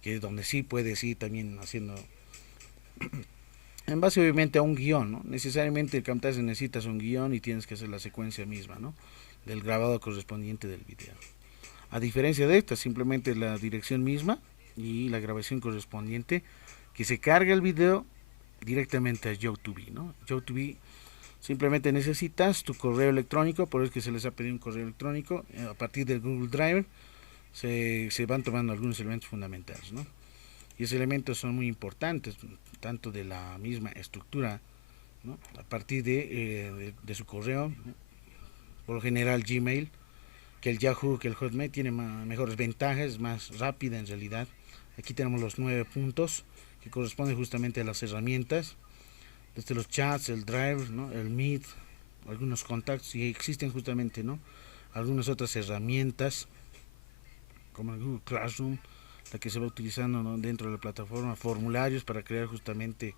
que es donde sí puedes ir también haciendo en base obviamente a un guión, ¿no? Necesariamente el Camtasia necesitas un guión y tienes que hacer la secuencia misma, ¿no? Del grabado correspondiente del video. A diferencia de esta, simplemente la dirección misma y la grabación correspondiente que se carga el video directamente a YouTube, ¿no? YouTube simplemente necesitas tu correo electrónico, por eso es que se les ha pedido un correo electrónico, a partir del Google Drive se van tomando algunos elementos fundamentales, ¿no? Y esos elementos son muy importantes, tanto de la misma estructura, ¿no? A partir de su correo, ¿no? Por lo general Gmail, que el Yahoo, que el Hotmail tiene mejores ventajas, más rápida en realidad. Aquí tenemos los 9 puntos que corresponden justamente a las herramientas, desde los chats, el Drive, ¿no? El Meet, algunos contactos, y existen justamente, ¿no? Algunas otras herramientas como el Google Classroom, la que se va utilizando, ¿no?, dentro de la plataforma, formularios para crear justamente,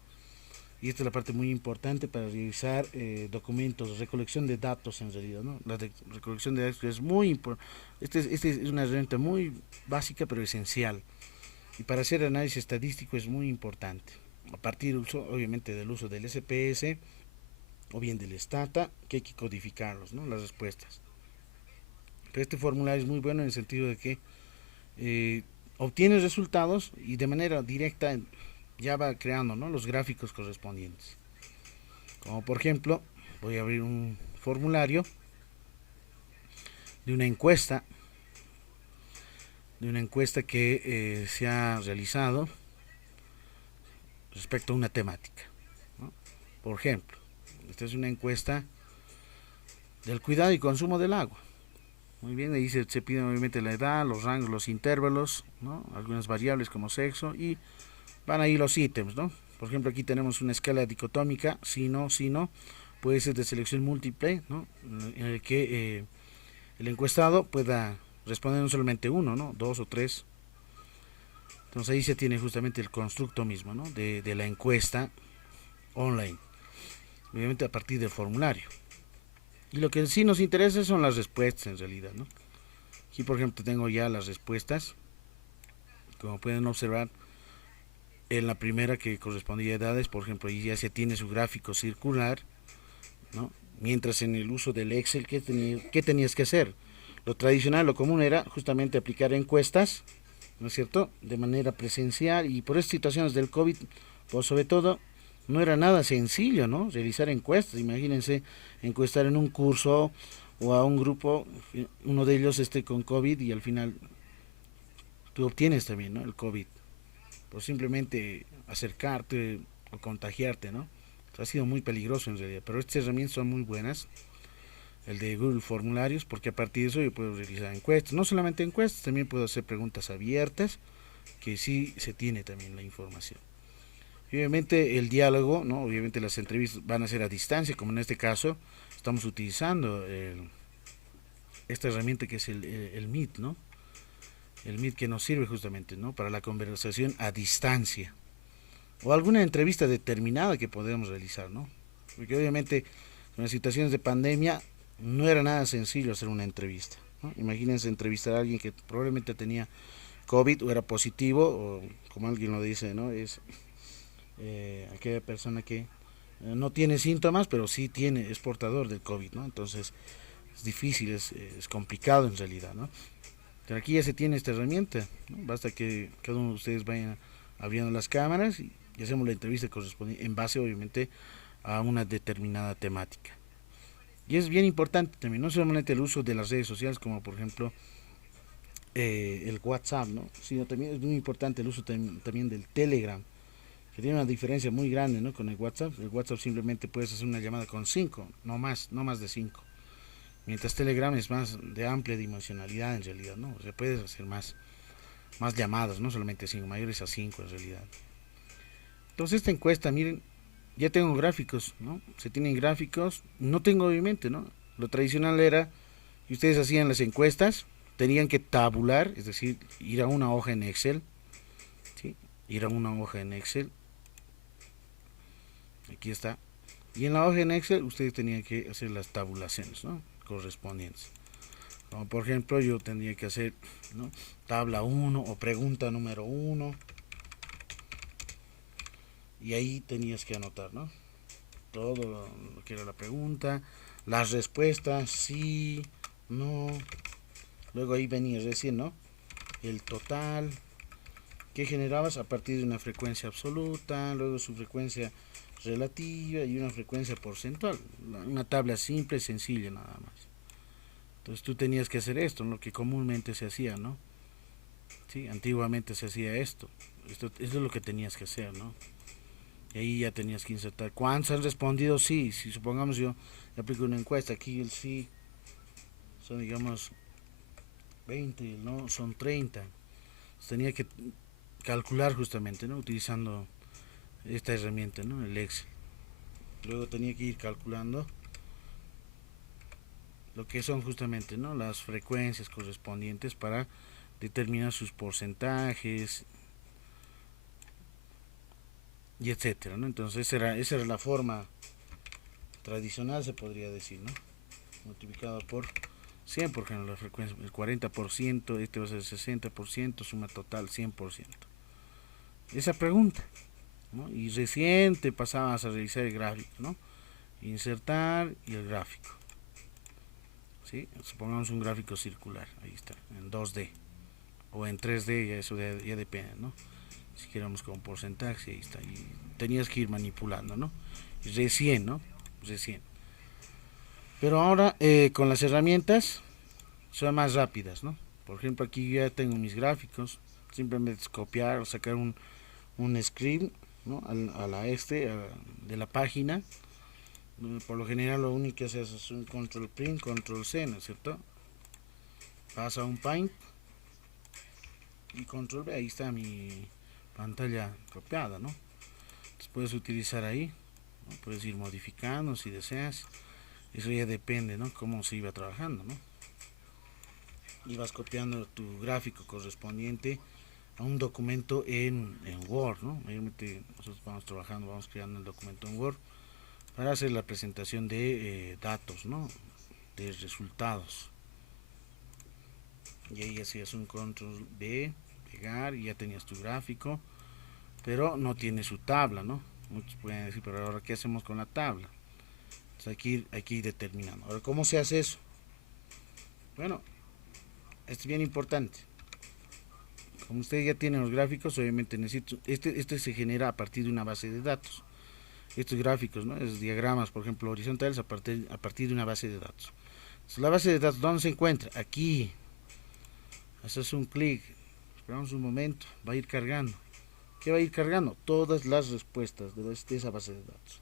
y esta es la parte muy importante para revisar documentos, recolección de datos en realidad, ¿no? Recolección de datos es muy importante, este es una herramienta muy básica pero esencial, y para hacer análisis estadístico es muy importante, a partir obviamente del uso del SPS o bien del Stata, que hay que codificarlos, ¿no?, las respuestas. Pero este formulario es muy bueno en el sentido de que obtienes resultados y de manera directa ya va creando, ¿no?, los gráficos correspondientes. Como por ejemplo, voy a abrir un formulario de una encuesta que se ha realizado respecto a una temática, ¿no? Por ejemplo, esta es una encuesta del cuidado y consumo del agua. Muy bien, ahí se pide obviamente la edad, los rangos, los intervalos, ¿no?, algunas variables como sexo, y van ahí los ítems, ¿no? Por ejemplo, aquí tenemos una escala dicotómica, sí, no, puede ser de selección múltiple, ¿no?, en el que el encuestado pueda responder no solamente uno, ¿no?, dos o tres. Entonces ahí se tiene justamente el constructo mismo, ¿no?, de la encuesta online, obviamente a partir del formulario. Y lo que sí nos interesa son las respuestas en realidad, ¿no? Aquí por ejemplo tengo ya las respuestas, como pueden observar. En la primera, que correspondía a edades, por ejemplo, ahí ya se tiene su gráfico circular, ¿no? Mientras en el uso del Excel, ¿qué tenías que hacer? Lo tradicional, lo común era justamente aplicar encuestas, ¿no es cierto?, de manera presencial, y por estas situaciones del COVID, pues sobre todo, no era nada sencillo, ¿no?, realizar encuestas. Imagínense encuestar en un curso o a un grupo, uno de ellos esté con COVID y al final tú obtienes también, ¿no?, el COVID, por simplemente acercarte o contagiarte, ¿no? Ha sido muy peligroso en realidad, pero estas herramientas son muy buenas, el de Google Formularios, porque a partir de eso yo puedo realizar encuestas, no solamente encuestas, también puedo hacer preguntas abiertas, que sí se tiene también la información. Y obviamente el diálogo, ¿no?, obviamente las entrevistas van a ser a distancia, como en este caso estamos utilizando esta herramienta que es el Meet, ¿no? El Meet, que nos sirve justamente, ¿no?, para la conversación a distancia, o alguna entrevista determinada que podemos realizar, ¿no? Porque obviamente en las situaciones de pandemia no era nada sencillo hacer una entrevista, ¿no? Imagínense entrevistar a alguien que probablemente tenía COVID o era positivo, o como alguien lo dice, ¿no?, es aquella persona que no tiene síntomas, pero sí es portador del COVID, ¿no? Entonces es difícil, es complicado en realidad, ¿no? Pero aquí ya se tiene esta herramienta, ¿no? Basta que cada uno de ustedes vayan abriendo las cámaras y hacemos la entrevista correspondiente en base obviamente a una determinada temática. Y es bien importante también, no solamente el uso de las redes sociales, como por ejemplo el WhatsApp, ¿no?, sino también es muy importante el uso también del Telegram, que tiene una diferencia muy grande, ¿no?, con el WhatsApp. El WhatsApp simplemente puedes hacer una llamada con 5, no más de 5. Mientras Telegram es más de amplia dimensionalidad en realidad, ¿no? O sea, puedes hacer más llamadas, no solamente 5, mayores a 5 en realidad. Entonces esta encuesta, miren, ya tengo gráficos, ¿no? Se tienen gráficos, no tengo obviamente, ¿no? Lo tradicional era que ustedes hacían las encuestas, tenían que tabular, es decir, ir a una hoja en Excel, ¿sí? Ir a una hoja en Excel, aquí está, y en la hoja en Excel ustedes tenían que hacer las tabulaciones, ¿no?, correspondientes. Como por ejemplo yo tendría que hacer, ¿no?, tabla 1 o pregunta número 1, y ahí tenías que anotar, ¿no?, todo lo que era la pregunta, las respuestas, sí, no, luego ahí venía recién, ¿no?, el total que generabas a partir de una frecuencia absoluta, luego su frecuencia relativa y una frecuencia porcentual, una tabla simple, sencilla nada más. Entonces tú tenías que hacer esto, lo que comúnmente se hacía, ¿no? Sí, antiguamente se hacía esto es lo que tenías que hacer, ¿no? Y ahí ya tenías que insertar. ¿Cuántos han respondido sí? Si supongamos yo aplico una encuesta, aquí el sí son digamos 20, no, son 30. Entonces tenía que calcular justamente, ¿no?, utilizando esta herramienta, ¿no?, el Excel. Luego tenía que ir calculando lo que son justamente, ¿no?, las frecuencias correspondientes para determinar sus porcentajes y etcétera, ¿no? Entonces esa era la forma tradicional, se podría decir, ¿no? Multiplicado por 100, por ejemplo, la frecuencia, el 40%, este va a ser el 60%, suma total 100%. Esa pregunta, ¿no? Y recién te pasabas a realizar el gráfico, ¿no? Insertar y el gráfico, ¿sí? Supongamos un gráfico circular, ahí está, en 2D o en 3D, ya eso ya depende, ¿no? Si queremos con porcentaje, ahí está, y tenías que ir manipulando, ¿no? Recién, ¿no? Recién. Pero ahora con las herramientas son más rápidas, ¿no? Por ejemplo, aquí ya tengo mis gráficos, simplemente es copiar o sacar un screen, ¿no? A la de la página. Por lo general lo único que haces es un control print, control C, ¿no es cierto? Pasa a un paint y control V, ahí está mi pantalla copiada, ¿no? Entonces puedes utilizar ahí, ¿no? Puedes ir modificando si deseas. Eso ya depende, ¿no? Cómo se iba trabajando, ¿no? Y vas copiando tu gráfico correspondiente a un documento en Word, ¿no? Mayormente nosotros vamos trabajando, vamos creando el documento en Word para hacer la presentación de datos, ¿no? De resultados. Y ahí hacías un control B, pegar y ya tenías tu gráfico, pero no tiene su tabla, ¿no? Muchos pueden decir, pero ahora ¿qué hacemos con la tabla? Entonces hay que ir determinando. Ahora, ¿cómo se hace eso? Bueno, esto es bien importante. Como ustedes ya tienen los gráficos, obviamente necesito, este se genera a partir de una base de datos. Estos gráficos, ¿no? Esos diagramas, por ejemplo, horizontales a partir de una base de datos. Entonces, la base de datos, ¿dónde se encuentra? Aquí. Haces un clic, esperamos un momento, va a ir cargando. ¿Qué va a ir cargando? Todas las respuestas de esa base de datos.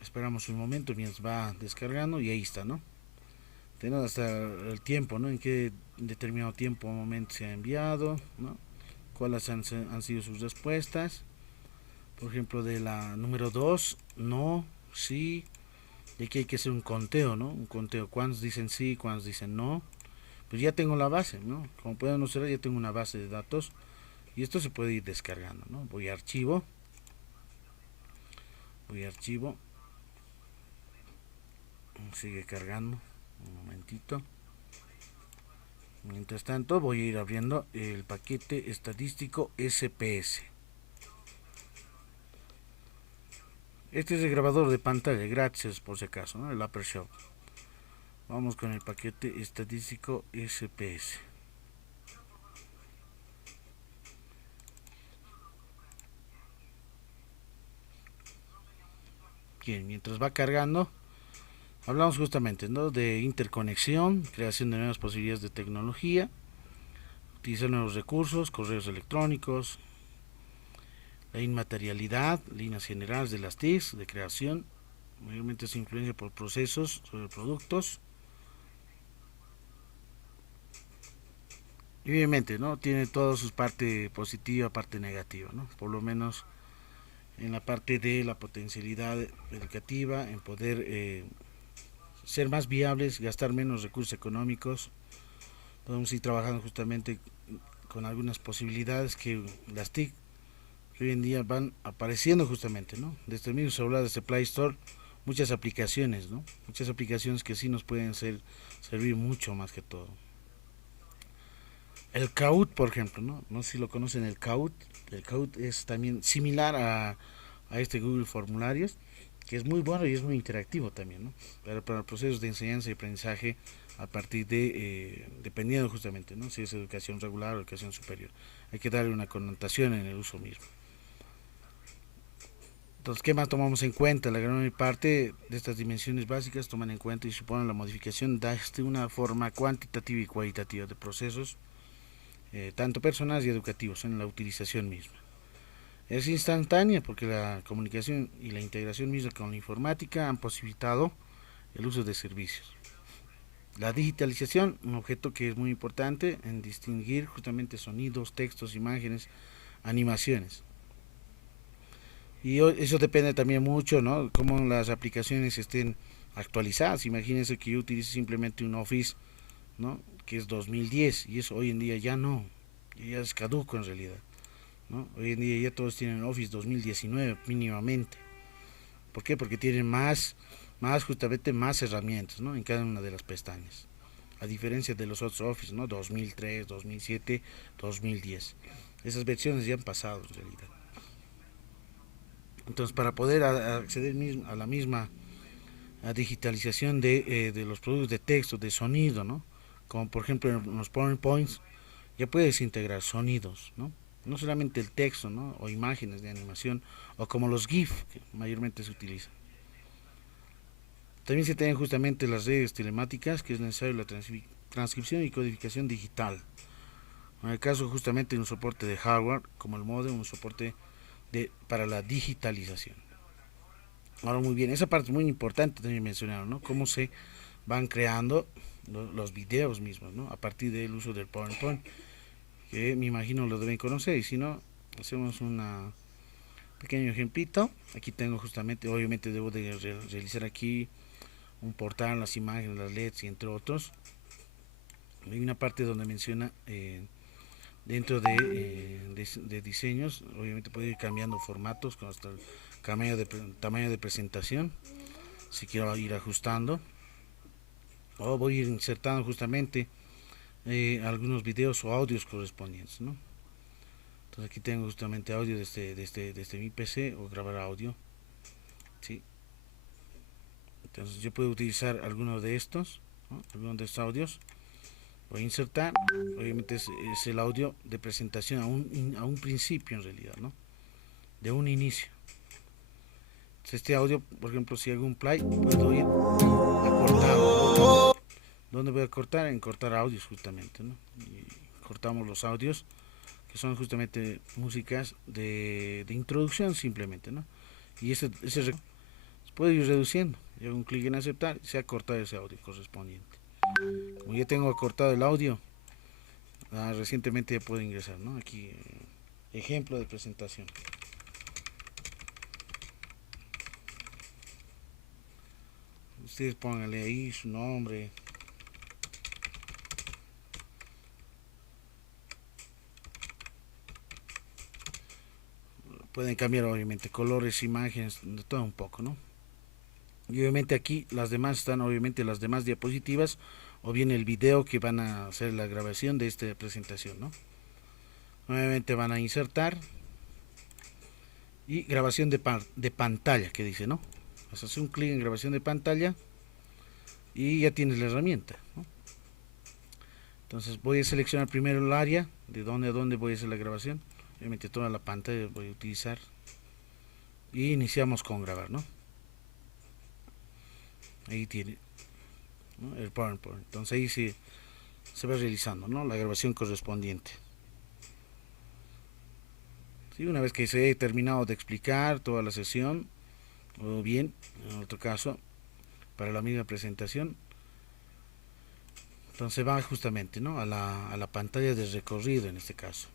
Esperamos un momento mientras va descargando y ahí está, ¿no? Tenemos hasta el tiempo, ¿no? En qué determinado tiempo o momento se ha enviado, ¿no? Cuáles han sido sus respuestas. Por ejemplo, de la número 2, no, sí. Y aquí hay que hacer un conteo, ¿no? Un conteo, cuántos dicen sí, cuántos dicen no. Pues ya tengo la base, ¿no? Como pueden observar, ya tengo una base de datos y esto se puede ir descargando, ¿no? Voy a archivo, sigue cargando, un momentito. Mientras tanto voy a ir abriendo el paquete estadístico SPS. Este es el grabador de pantalla, gracias por si acaso, ¿no? El Apershop. Vamos con el paquete estadístico SPS. Bien, mientras va cargando, hablamos justamente, ¿no? De interconexión, creación de nuevas posibilidades de tecnología, utilizar nuevos recursos, correos electrónicos, la inmaterialidad, líneas generales de las TICs, de creación, mayormente se influencia por procesos sobre productos. Y obviamente, ¿no? Tiene toda su parte positiva, parte negativa, ¿no? Por lo menos en la parte de la potencialidad educativa, en poder ser más viables, gastar menos recursos económicos. Podemos ir trabajando justamente con algunas posibilidades que las TIC que hoy en día van apareciendo justamente, ¿no? Desde el mismo celular, desde Play Store, muchas aplicaciones, ¿no? Muchas aplicaciones que sí nos pueden servir mucho más que todo. El Kahoot, por ejemplo, ¿no? No sé si lo conocen, el Kahoot. El Kahoot es también similar a este Google Formularios, que es muy bueno y es muy interactivo también, ¿no? Para procesos de enseñanza y aprendizaje a partir de, dependiendo justamente, ¿no? Si es educación regular o educación superior. Hay que darle una connotación en el uso mismo. Entonces, ¿qué más tomamos en cuenta? La gran parte de estas dimensiones básicas toman en cuenta y suponen la modificación de una forma cuantitativa y cualitativa de procesos, tanto personales y educativos, en la utilización misma. Es instantánea porque la comunicación y la integración misma con la informática han posibilitado el uso de servicios. La digitalización, un objeto que es muy importante en distinguir justamente sonidos, textos, imágenes, animaciones. Y eso depende también mucho, ¿no? Cómo las aplicaciones estén actualizadas. Imagínense que yo utilice simplemente un Office, ¿no?, que es 2010, y eso hoy en día ya no, ya es caduco en realidad, ¿no? Hoy en día ya todos tienen Office 2019 mínimamente. ¿Por qué? Porque tienen justamente más herramientas, ¿no?, en cada una de las pestañas. A diferencia de los otros Office, ¿no?, 2003, 2007, 2010. Esas versiones ya han pasado en realidad. Entonces, para poder acceder a la misma digitalización de los productos de texto, de sonido, ¿no?, como por ejemplo en los PowerPoints, ya puedes integrar sonidos, ¿no? No solamente el texto, ¿no?, o imágenes de animación, o como los GIF, que mayormente se utilizan. También se tienen justamente las redes telemáticas, que es necesario la transcripción y codificación digital. En el caso justamente de un soporte de hardware, como el modem, un soporte para la digitalización. Ahora, muy bien, esa parte es muy importante también mencionar, ¿no?, cómo se van creando los videos mismos, ¿no?, a partir del uso del PowerPoint, que me imagino lo deben conocer, y si no, hacemos un pequeño ejemplito. Aquí tengo justamente, obviamente debo de realizar aquí un portal, las imágenes, las LEDs y entre otros. Hay una parte donde menciona dentro de diseños, obviamente puedo ir cambiando formatos con hasta el tamaño de presentación, si quiero ir ajustando, o voy a ir insertando justamente algunos videos o audios correspondientes, ¿no? Entonces aquí tengo justamente audio desde mi PC, o grabar audio, ¿sí? Entonces yo puedo utilizar alguno de estos, ¿no?, algunos de estos audios. Voy a insertar, obviamente es el audio de presentación a un principio en realidad, ¿no?, de un inicio. Entonces este audio, por ejemplo, si hago un play, puedo ir acortando. ¿Dónde voy a cortar? En cortar audios justamente, ¿no? Y cortamos los audios, que son justamente músicas de introducción simplemente, ¿no? Y ese puede ir reduciendo. Yo hago un clic en aceptar y se ha cortado ese audio correspondiente. Como ya tengo acortado el audio, recientemente ya puedo ingresar, ¿no? Aquí, ejemplo de presentación. Ustedes pónganle ahí su nombre. Pueden cambiar obviamente colores, imágenes, de todo un poco, ¿no? Y obviamente aquí las demás están obviamente las demás diapositivas, o bien el video que van a hacer la grabación de esta presentación, ¿no? Nuevamente van a insertar y grabación de pantalla, que dice, ¿no? Haces un clic en grabación de pantalla y ya tienes la herramienta, ¿no? Entonces voy a seleccionar primero el área de dónde a dónde voy a hacer la grabación. Obviamente toda la pantalla voy a utilizar y iniciamos con grabar, ¿no? Ahí tiene, ¿no?, el PowerPoint. Entonces ahí se va realizando, ¿no?, la grabación correspondiente. ¿Sí? Una vez que se haya terminado de explicar toda la sesión, o bien, en otro caso, para la misma presentación, entonces va justamente, ¿no?, a la pantalla de recorrido en este caso.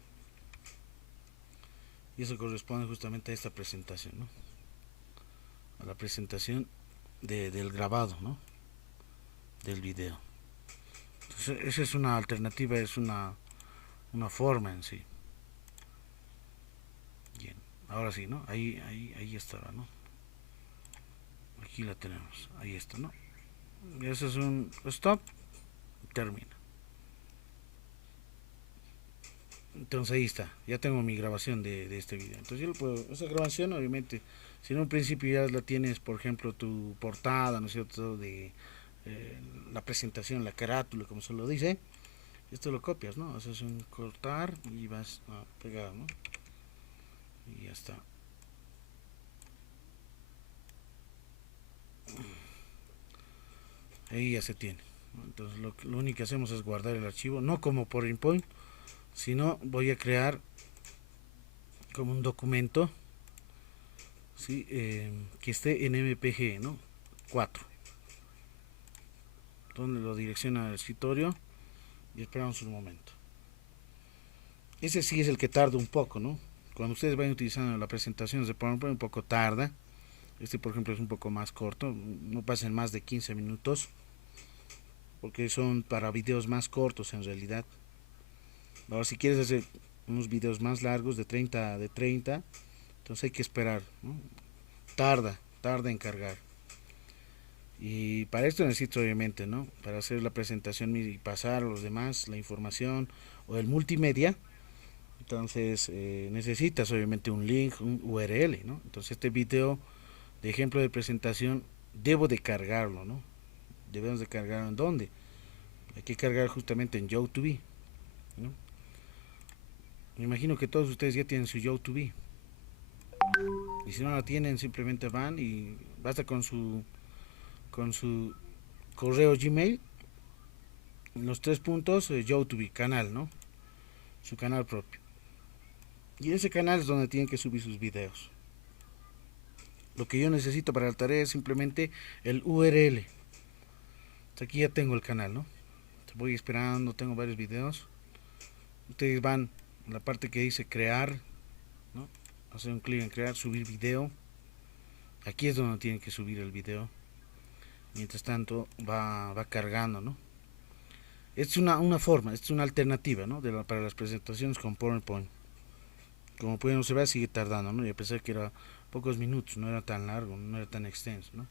Y eso corresponde justamente a esta presentación, ¿no?, a la presentación del grabado, ¿no?, del video. Entonces, esa es una alternativa, es una forma en sí. Bien, ahora sí, ¿no? Ahí estaba, ¿no? Aquí la tenemos, ahí está, ¿no? Y ese es un stop, termina. Entonces ahí está, ya tengo mi grabación de este video. Entonces yo lo puedo, esa grabación obviamente, si en un principio ya la tienes, por ejemplo, tu portada, ¿no es cierto?, de la presentación, la carátula, como se lo dice, esto lo copias, ¿no? Haces un cortar y vas a pegar, ¿no? Y ya está. Ahí ya se tiene, ¿no? Entonces lo único que hacemos es guardar el archivo, no como por PowerPoint, sino voy a crear como un documento, ¿sí? Que esté en MPG, ¿no? 4, donde lo direcciona al escritorio y esperamos un momento. Ese sí es el que tarda un poco, ¿no? Cuando ustedes vayan utilizando las presentaciones de PowerPoint, un poco tarda Este por ejemplo es un poco más corto, no pasen más de 15 minutos, porque son para videos más cortos en realidad. Ahora si quieres hacer unos videos más largos de 30, entonces hay que esperar, ¿no? Tarda en cargar. Y para esto necesito obviamente, ¿no? Para hacer la presentación y pasar a los demás la información o el multimedia, entonces necesitas obviamente un link, un URL, ¿no? Entonces este video de ejemplo de presentación debo de cargarlo, ¿no? Debemos de cargarlo en dónde. Hay que cargar justamente en YouTube, ¿no? Me imagino que todos ustedes ya tienen su YouTube. Y si no la tienen, simplemente van y basta con su correo Gmail, los 3 puntos, YouTube, canal, ¿no? Su canal propio. Y ese canal es donde tienen que subir sus videos. Lo que yo necesito para la tarea es simplemente el URL. Hasta aquí ya tengo el canal, ¿no? Voy esperando, tengo varios videos. Ustedes van a la parte que dice crear, ¿no? Hacer un clic en crear, subir video. Aquí es donde tienen que subir el video. Mientras tanto va cargando, ¿no? Es una forma, es una alternativa, ¿no? Para las presentaciones con PowerPoint. Como pueden observar, sigue tardando, ¿no? Y a pesar que era pocos minutos, no era tan largo, no era tan extenso, ¿no?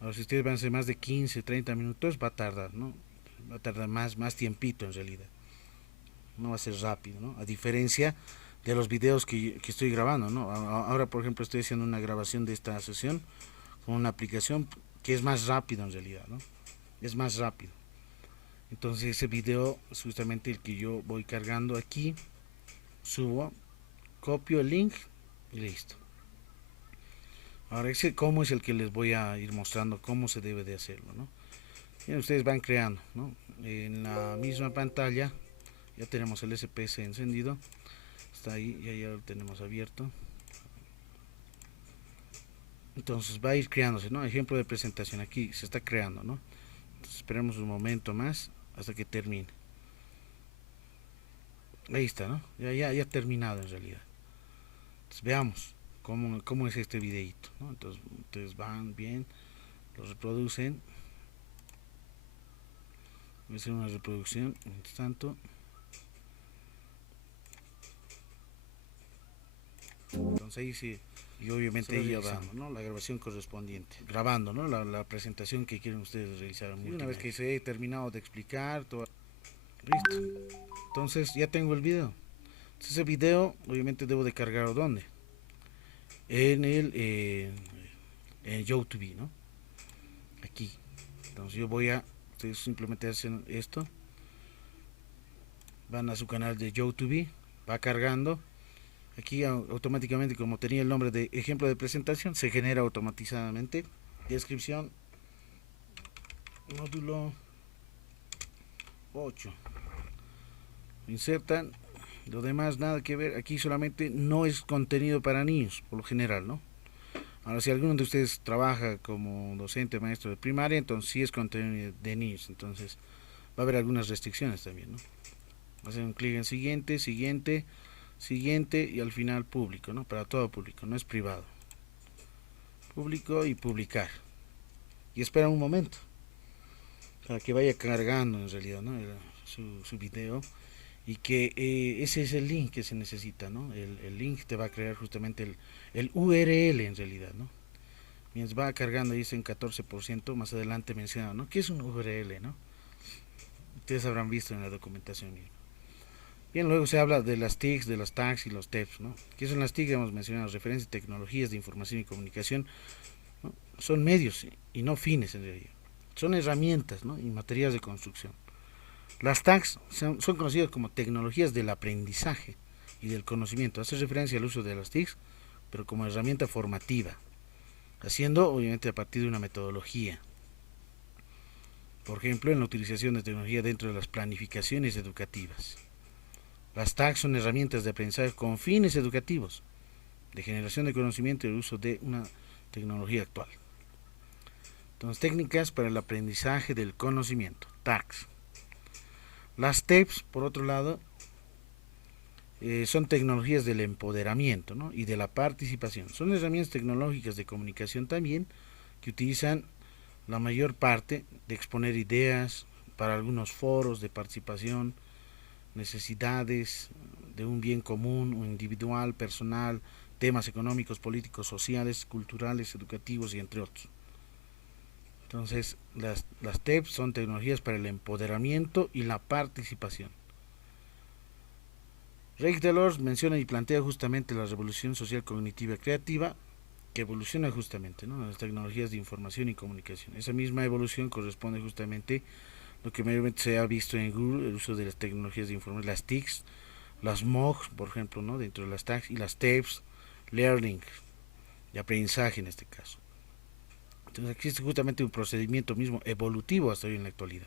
Ahora, si ustedes van a hacer más de 15, 30 minutos, va a tardar, ¿no? Va a tardar más tiempito en realidad. No va a ser rápido, ¿no? A diferencia de los videos que estoy grabando, ¿no? Ahora, por ejemplo, estoy haciendo una grabación de esta sesión con una aplicación que es más rápido en realidad, ¿no? Es más rápido. Entonces ese video es justamente el que yo voy cargando aquí, subo, copio el link y listo. Ahora ese cómo es el que les voy a ir mostrando cómo se debe de hacerlo, ¿no? Y ustedes van creando, ¿no? En la misma pantalla ya tenemos el SPS encendido, está ahí, ya lo tenemos abierto. Entonces va a ir creándose, ¿no? Ejemplo de presentación, aquí se está creando, ¿no? Entonces esperemos un momento más hasta que termine. Ahí está, ¿no? Ya ha terminado en realidad. Entonces veamos cómo es este videito, ¿no? Entonces ustedes van bien, lo reproducen. Voy a hacer una reproducción, mientras tanto. Entonces ahí sí, y obviamente ahí avanzando, ¿no? La grabación correspondiente, grabando, ¿no? La presentación que quieren ustedes realizar. Y una vez que se he terminado de explicar, todo, listo. Entonces ya tengo el video. Entonces ese video obviamente debo de cargarlo ¿dónde? En YouTube, ¿no? Aquí. Entonces yo voy a, ustedes simplemente hacen esto, van a su canal de YouTube, va cargando. Aquí automáticamente, como tenía el nombre de ejemplo de presentación, se genera automatizadamente. Descripción, módulo 8. Insertan. Lo demás nada que ver. Aquí solamente no es contenido para niños, por lo general, ¿no? Ahora, si alguno de ustedes trabaja como docente, maestro de primaria, entonces sí es contenido de niños. Entonces va a haber algunas restricciones también, ¿no? Hacer un clic en siguiente, siguiente, siguiente y al final público, ¿no? Para todo público, no es privado. Público y publicar. Y espera un momento para que vaya cargando en realidad, ¿no? Su video. Y que ese es el link que se necesita, ¿no? El link te va a crear justamente el URL en realidad, ¿no? Mientras va cargando dice en 14%, más adelante menciona, ¿no? ¿Qué es un URL, no? Ustedes habrán visto en la documentación misma. Bien, luego se habla de las TICs, de las tags y los TEPs, ¿no? ¿Qué son las TICs? Hemos mencionado referencias, tecnologías de información y comunicación, ¿no? Son medios y no fines en realidad. Son herramientas, ¿no? Y materiales de construcción. Las tags son conocidas como tecnologías del aprendizaje y del conocimiento. Hace referencia al uso de las TICs, pero como herramienta formativa, haciendo obviamente a partir de una metodología. Por ejemplo, en la utilización de tecnología dentro de las planificaciones educativas. Las tags son herramientas de aprendizaje con fines educativos, de generación de conocimiento y el uso de una tecnología actual. Entonces, técnicas para el aprendizaje del conocimiento, tags. Las TEPs, por otro lado, son tecnologías del empoderamiento, ¿no? Y de la participación. Son herramientas tecnológicas de comunicación también que utilizan la mayor parte de exponer ideas para algunos foros de participación, necesidades de un bien común o individual, personal, temas económicos, políticos, sociales, culturales, educativos y entre otros. Entonces, las TEP son tecnologías para el empoderamiento y la participación. Reich Delors menciona y plantea justamente la revolución social cognitiva creativa que evoluciona justamente, ¿no?, las tecnologías de información y comunicación. Esa misma evolución corresponde justamente a lo que mayormente se ha visto en Google, el uso de las tecnologías de información, las TICs, las MOOCs, por ejemplo, ¿no?, dentro de las TACs, y las TEPs, Learning, de aprendizaje en este caso. Entonces existe justamente un procedimiento mismo evolutivo hasta hoy en la actualidad.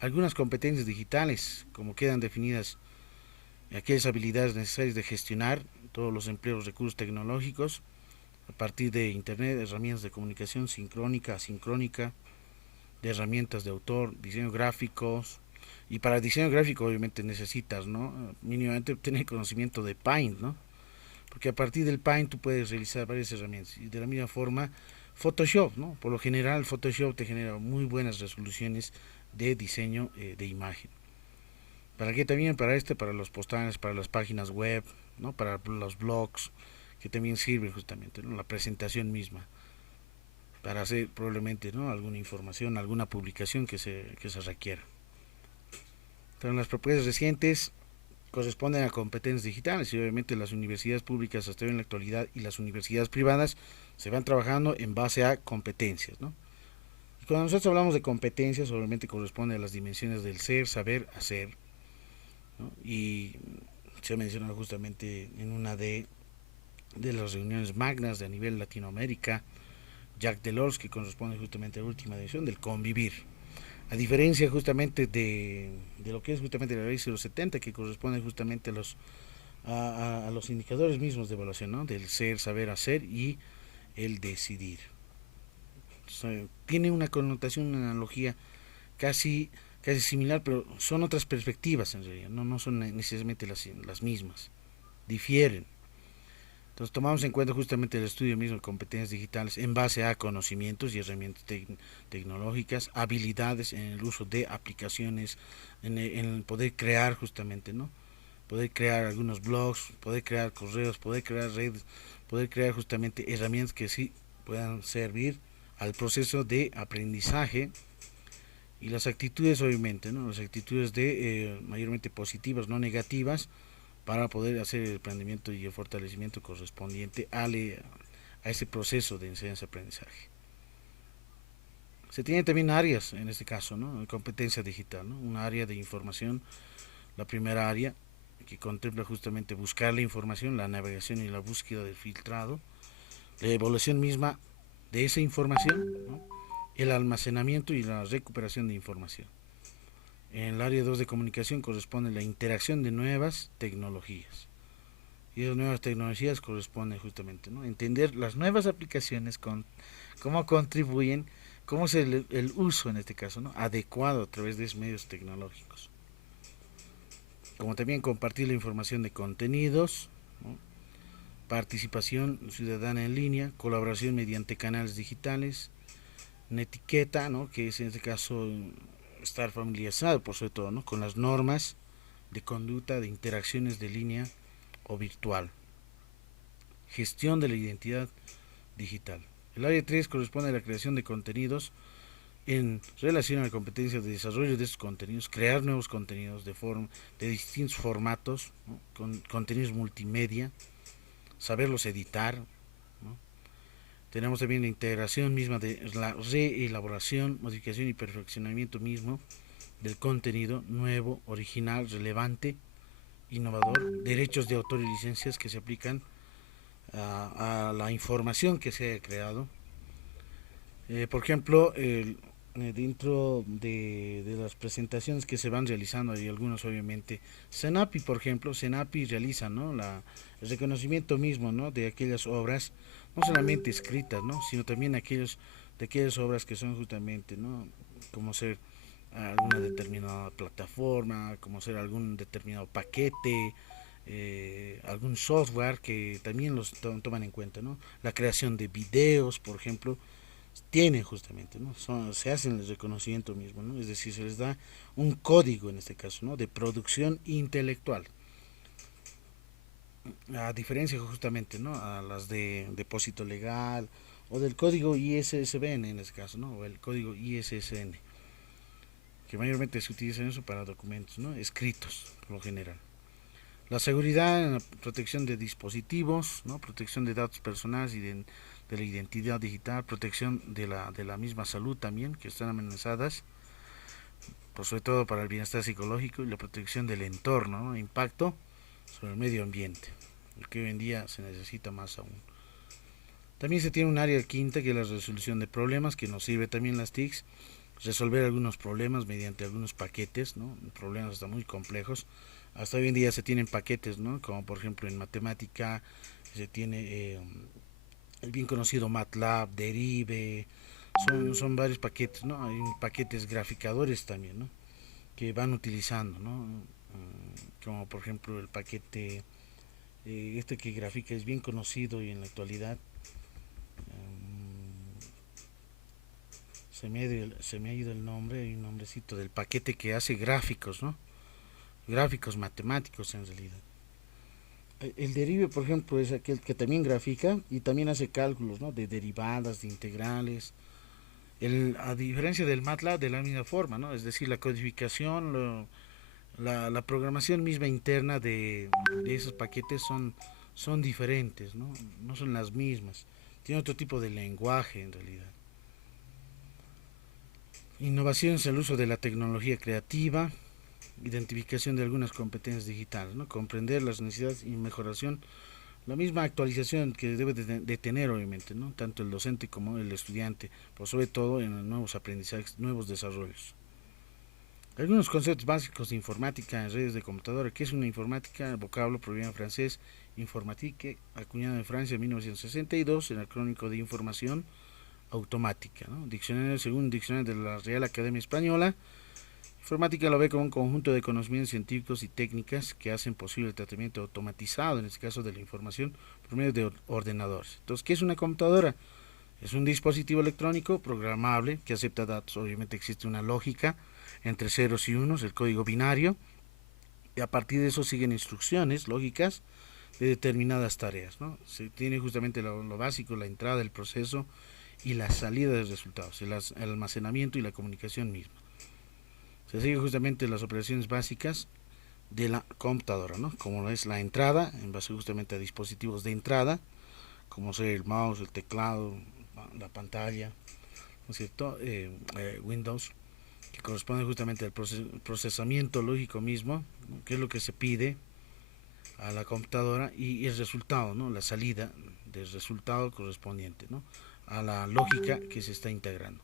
Algunas competencias digitales, como quedan definidas aquellas habilidades necesarias de gestionar todos los empleos, recursos tecnológicos a partir de Internet, herramientas de comunicación sincrónica, asincrónica, de herramientas de autor, diseño gráficos. Y para diseño gráfico obviamente necesitas, ¿no?, mínimamente tener conocimiento de Paint, ¿no? Porque a partir del Paint tú puedes realizar varias herramientas. Y de la misma forma Photoshop, ¿no? Por lo general Photoshop te genera muy buenas resoluciones de diseño de imagen. ¿Para qué también? Para los postales, para las páginas web, ¿no?, para los blogs, que también sirve justamente, ¿no?, la presentación misma, para hacer probablemente, ¿no?, alguna información, alguna publicación que se requiera. Entonces, las propuestas recientes corresponden a competencias digitales y obviamente las universidades públicas hasta hoy en la actualidad y las universidades privadas se van trabajando en base a competencias, ¿no? Y cuando nosotros hablamos de competencias, obviamente corresponde a las dimensiones del ser, saber, hacer, ¿no? Y se ha mencionado justamente en una de las reuniones magnas de a nivel Latinoamérica, Jacques Delors, que corresponde justamente a la última edición del convivir. A diferencia justamente de lo que es justamente la ley 070, que corresponde justamente a los indicadores mismos de evaluación, ¿no?, del ser, saber, hacer y el decidir. O sea, tiene una connotación, una analogía casi, casi similar, pero son otras perspectivas en realidad, no son necesariamente las mismas, difieren. Entonces tomamos en cuenta justamente el estudio mismo de competencias digitales en base a conocimientos y herramientas tecnológicas, habilidades en el uso de aplicaciones, en el poder crear justamente, ¿no? Poder crear algunos blogs, poder crear correos, poder crear redes, poder crear justamente herramientas que sí puedan servir al proceso de aprendizaje, y las actitudes obviamente, ¿no?, las actitudes de mayormente positivas, no negativas, para poder hacer el emprendimiento y el fortalecimiento correspondiente a ese proceso de enseñanza-aprendizaje. Se tienen también áreas, en este caso, ¿no?, competencia digital, ¿no?, una área de información, la primera área, que contempla justamente buscar la información, la navegación y la búsqueda del filtrado, la evaluación misma de esa información, ¿no?, el almacenamiento y la recuperación de información. En el área 2 de comunicación corresponde la interacción de nuevas tecnologías. Y las nuevas tecnologías corresponden justamente, ¿no?, entender las nuevas aplicaciones, cómo contribuyen, cómo es el uso en este caso, ¿no?, adecuado a través de esos medios tecnológicos. Como también compartir la información de contenidos, ¿no?, participación ciudadana en línea, colaboración mediante canales digitales, una etiqueta, ¿no?, que es en este caso estar familiarizado por sobre todo, ¿no?, con las normas de conducta de interacciones de línea o virtual. Gestión de la identidad digital. El área 3 corresponde a la creación de contenidos en relación a la competencia de desarrollo de estos contenidos, crear nuevos contenidos de distintos formatos, ¿no?, con contenidos multimedia, saberlos editar, ¿no? Tenemos también la integración misma de la reelaboración, modificación y perfeccionamiento mismo del contenido nuevo, original, relevante, innovador, derechos de autor y licencias que se aplican a la información que se ha creado. Por ejemplo, dentro de las presentaciones que se van realizando, hay algunos obviamente, Senapi, por ejemplo, Senapi realiza, ¿no?, el reconocimiento mismo, ¿no?, de aquellas obras, no solamente escritas, ¿no?, sino también de aquellas obras que son justamente, ¿no?, como ser alguna determinada plataforma, como ser algún determinado paquete, algún software que también los toman en cuenta, ¿no? La creación de videos, por ejemplo, tienen justamente, ¿no? Se hacen el reconocimiento mismo, ¿no? Es decir, se les da un código en este caso, ¿no? De producción intelectual, a diferencia justamente, ¿no? A las de depósito legal o del código ISSN en este caso, ¿no? O el código ISSN, que mayormente se utiliza eso para documentos, ¿no? Escritos, por lo general. La seguridad en la protección de dispositivos, ¿no? Protección de datos personales y de la identidad digital, protección de la misma salud también, que están amenazadas, pues sobre todo para el bienestar psicológico y la protección del entorno, ¿no? Impacto sobre el medio ambiente, el que hoy en día se necesita más aún. También se tiene un área quinta que es la resolución de problemas, que nos sirve también las TICs, resolver algunos problemas mediante algunos paquetes, ¿no? Problemas hasta muy complejos. Hasta hoy en día se tienen paquetes, ¿no? Como por ejemplo en matemática se tiene el bien conocido MATLAB, Derive, son varios paquetes, ¿no? Hay paquetes graficadores también, ¿no? Que van utilizando, ¿no? Como por ejemplo el paquete este que grafica es bien conocido y en la actualidad se me ha ido el nombre, hay un nombrecito del paquete que hace gráficos, ¿no? Gráficos matemáticos en realidad. El derive, por ejemplo, es aquel que también grafica y también hace cálculos, ¿no? De derivadas, de integrales. A diferencia del MATLAB, de la misma forma, ¿no? Es decir, la codificación, la programación misma interna de esos paquetes son diferentes, ¿no? No son las mismas. Tiene otro tipo de lenguaje en realidad. Innovación es el uso de la tecnología creativa, identificación de algunas competencias digitales, ¿no? Comprender las necesidades y mejoración, la misma actualización que debe de tener obviamente, ¿no? Tanto el docente como el estudiante, pero sobre todo en nuevos aprendizajes, nuevos desarrollos. Algunos conceptos básicos de informática en redes de computadora. ¿Qué es una informática? El vocablo proviene en francés informatique, acuñado en Francia en 1962 en el Crónico de Información Automática, ¿no? Diccionario, según el diccionario de la Real Academia Española, informática lo ve como un conjunto de conocimientos científicos y técnicas que hacen posible el tratamiento automatizado, en este caso de la información, por medio de ordenadores. Entonces, ¿qué es una computadora? Es un dispositivo electrónico programable que acepta datos. Obviamente existe una lógica entre ceros y unos, el código binario, y a partir de eso siguen instrucciones lógicas de determinadas tareas, ¿no? Se tiene justamente lo básico, la entrada del proceso y la salida de resultados, el almacenamiento y la comunicación misma. Se sigue justamente las operaciones básicas de la computadora, ¿no? Como es la entrada, en base justamente a dispositivos de entrada, como ser el mouse, el teclado, la pantalla, ¿no es cierto? Windows, que corresponde justamente al procesamiento lógico mismo, ¿no? Que es lo que se pide a la computadora y el resultado, ¿no? La salida del resultado correspondiente, ¿no? A la lógica que se está integrando.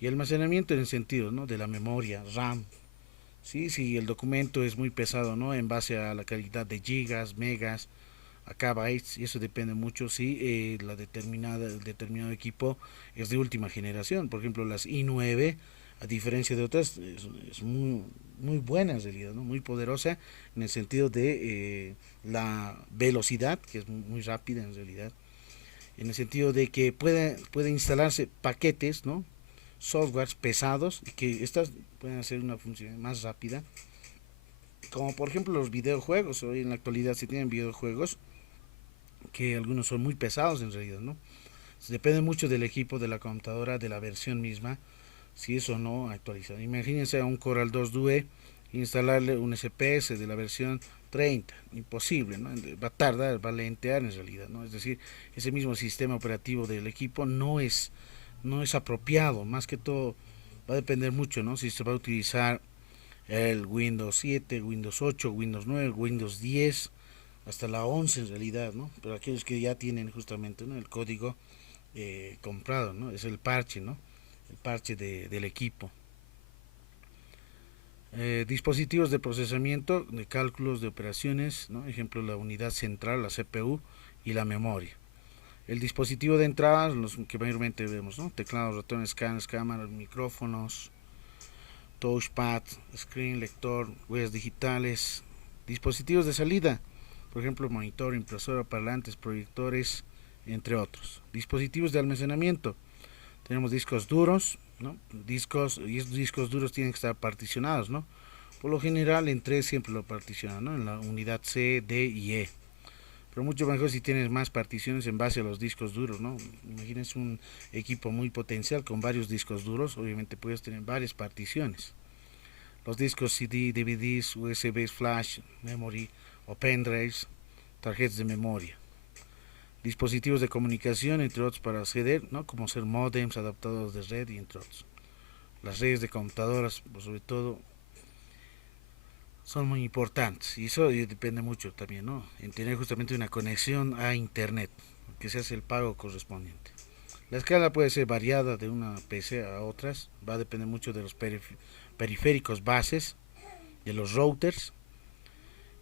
Y almacenamiento en el sentido, ¿no? De la memoria, RAM. Sí, si el documento es muy pesado, ¿no? En base a la calidad de gigas, megas, a kbytes, y eso depende mucho si el determinado equipo es de última generación. Por ejemplo, las i9, a diferencia de otras, es muy buena en realidad, ¿no? Muy poderosa en el sentido de la velocidad, que es muy rápida en realidad, en el sentido de que puede instalarse paquetes, ¿no? Softwares pesados y que estas pueden hacer una función más rápida, como por ejemplo los videojuegos. Hoy en la actualidad se tienen videojuegos que algunos son muy pesados en realidad, ¿no? Depende mucho del equipo, de la computadora, de la versión misma, si es o no actualizado. Imagínense a un Coral 2 Due instalarle un SPS de la versión 30, imposible, ¿no? Va a tardar, va a lentear en realidad, ¿no? Es decir, ese mismo sistema operativo del equipo no es apropiado, más que todo va a depender mucho, ¿no? Si se va a utilizar el Windows 7, Windows 8, Windows 9, Windows 10, hasta la 11 en realidad, ¿no? Pero aquellos que ya tienen justamente, ¿no? El código comprado, ¿no? Es el parche, ¿no? El parche del equipo. Dispositivos de procesamiento, de cálculos de operaciones, ¿no? Ejemplo, la unidad central, la CPU y la memoria. El dispositivo de entrada, los que mayormente vemos, ¿no? Teclados, ratones, escáneres, cámaras, micrófonos, touchpad, screen, lector, huellas digitales. Dispositivos de salida, por ejemplo, monitor, impresora, parlantes, proyectores, entre otros. Dispositivos de almacenamiento. Tenemos discos duros, ¿no? Discos, y estos discos duros tienen que estar particionados, ¿no? Por lo general en tres siempre lo particionan, ¿no? En la unidad C, D y E. Pero mucho mejor si tienes más particiones en base a los discos duros, ¿no? Imagínense un equipo muy potencial con varios discos duros, obviamente puedes tener varias particiones. Los discos CD, DVDs, USBs, flash, memory o pendrives, tarjetas de memoria. Dispositivos de comunicación, entre otros para acceder, ¿no? Como ser modems, adaptadores de red y entre otros. Las redes de computadoras, pues, sobre todo, son muy importantes y eso depende mucho también, ¿no? En tener justamente una conexión a internet, que se hace el pago correspondiente. La escala puede ser variada de una PC a otras, va a depender mucho de los periféricos bases, de los routers.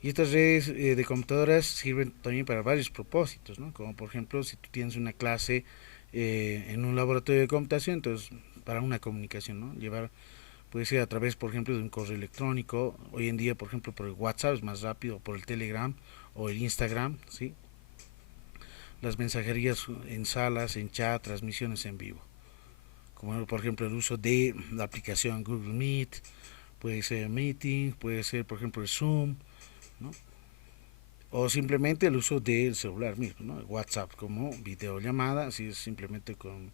Y estas redes de computadoras sirven también para varios propósitos, ¿no? Como por ejemplo si tú tienes una clase en un laboratorio de computación, entonces para una comunicación, ¿no? Llevar puede ser a través, por ejemplo, de un correo electrónico. Hoy en día, por ejemplo, por el WhatsApp es más rápido, por el Telegram o el Instagram, ¿sí? Las mensajerías en salas, en chat, transmisiones en vivo. Como por ejemplo el uso de la aplicación Google Meet, puede ser Meeting, puede ser por ejemplo el Zoom, ¿no? O simplemente el uso del celular mismo, ¿no? WhatsApp como videollamada, así es simplemente con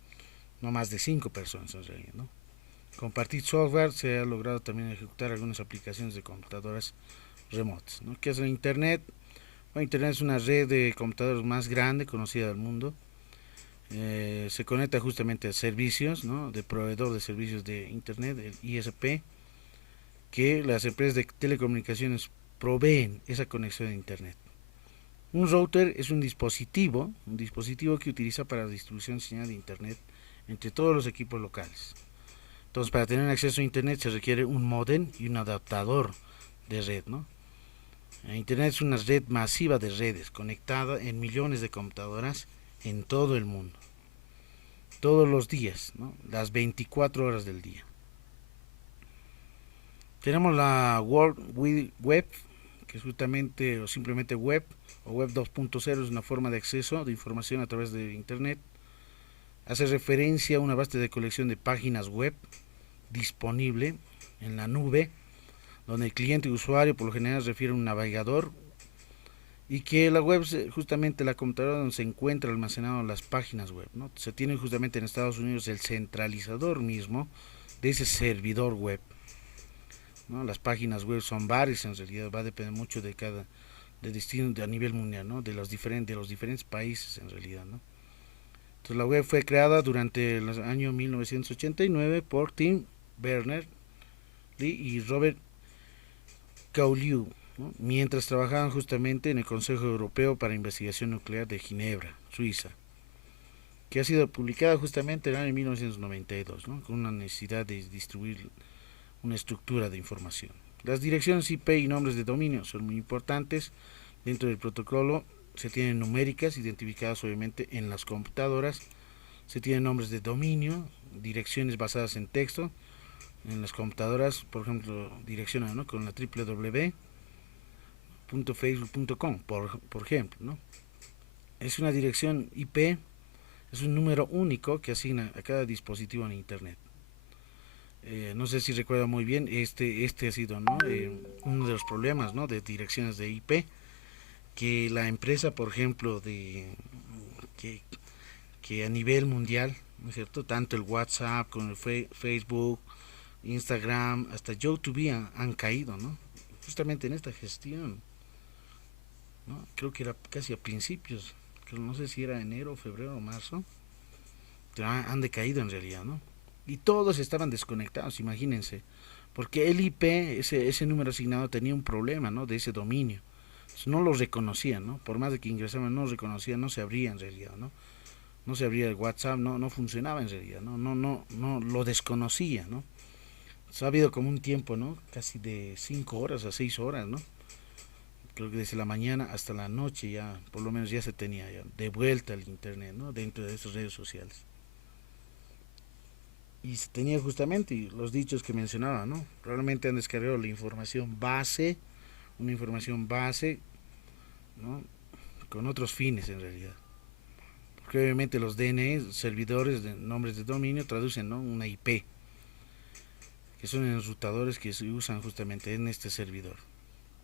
no más de 5 personas en realidad, ¿no? Compartir software, se ha logrado también ejecutar algunas aplicaciones de computadoras remotas, ¿no? ¿Qué es el Internet? Bueno, Internet es una red de computadores más grande conocida del mundo. Se conecta justamente a servicios, ¿no? De proveedor de servicios de Internet, el ISP, que las empresas de telecomunicaciones proveen esa conexión a Internet. Un router es un dispositivo que utiliza para la distribución de señal de Internet entre todos los equipos locales. Entonces, para tener acceso a Internet se requiere un modem y un adaptador de red, ¿no? Internet es una red masiva de redes conectada en millones de computadoras en todo el mundo, todos los días, ¿no? Las 24 horas del día. Tenemos la World Wide Web, que es justamente o simplemente web o web 2.0, es una forma de acceso de información a través de Internet. Hace referencia a una vasta de colección de páginas web disponible en la nube, donde el cliente y usuario por lo general refiere a un navegador, y que la web es justamente la computadora donde se encuentra almacenado las páginas web, ¿no? Se tiene justamente en Estados Unidos el centralizador mismo de ese servidor web, ¿no? Las páginas web son varias en realidad, va a depender mucho de cada de destino a nivel mundial, ¿no? De los diferentes países en realidad, ¿no? Entonces la web fue creada durante el año 1989 por Tim Berners-Lee y Robert Cauliu, ¿no? Mientras trabajaban justamente en el Consejo Europeo para Investigación Nuclear de Ginebra, Suiza, que ha sido publicada justamente en el año 1992, ¿no? Con una necesidad de distribuir una estructura de información. Las direcciones IP y nombres de dominio son muy importantes. Dentro del protocolo se tienen numéricas identificadas obviamente en las computadoras, se tienen nombres de dominio, direcciones basadas en texto, en las computadoras, por ejemplo, direccionan, ¿no? Con la www.facebook.com, por ejemplo, ¿no? Es una dirección IP, es un número único que asigna a cada dispositivo en Internet. No sé si recuerda muy bien, este ha sido, ¿no? Uno de los problemas, ¿no? De direcciones de IP, que la empresa, por ejemplo, que, que a nivel mundial, ¿no es cierto? Tanto el WhatsApp como el Facebook, Instagram, hasta YouTube han caído, ¿no? Justamente en esta gestión, ¿no? Creo que era casi a principios, no sé si era enero, febrero o marzo, pero han decaído en realidad, ¿no? Y todos estaban desconectados, imagínense, porque el IP, ese número asignado tenía un problema, ¿no? De ese dominio. Entonces, no lo reconocían, ¿no? Por más de que ingresaban, no lo reconocían, no se abría en realidad, ¿no? No se abría el WhatsApp, no funcionaba en realidad, no lo desconocía, ¿no? Ha habido como un tiempo, ¿no? Casi de 5 horas a 6 horas, ¿no? Creo que desde la mañana hasta la noche ya, por lo menos ya se tenía ya de vuelta el internet, ¿no? Dentro de esas redes sociales. Y se tenía justamente los dichos que mencionaba, ¿no? Realmente han descargado la información base, una información base ¿no? Con otros fines en realidad. Porque obviamente los DNS, servidores de nombres de dominio, traducen, ¿no?, una IP, que son enrutadores que se usan justamente en este servidor.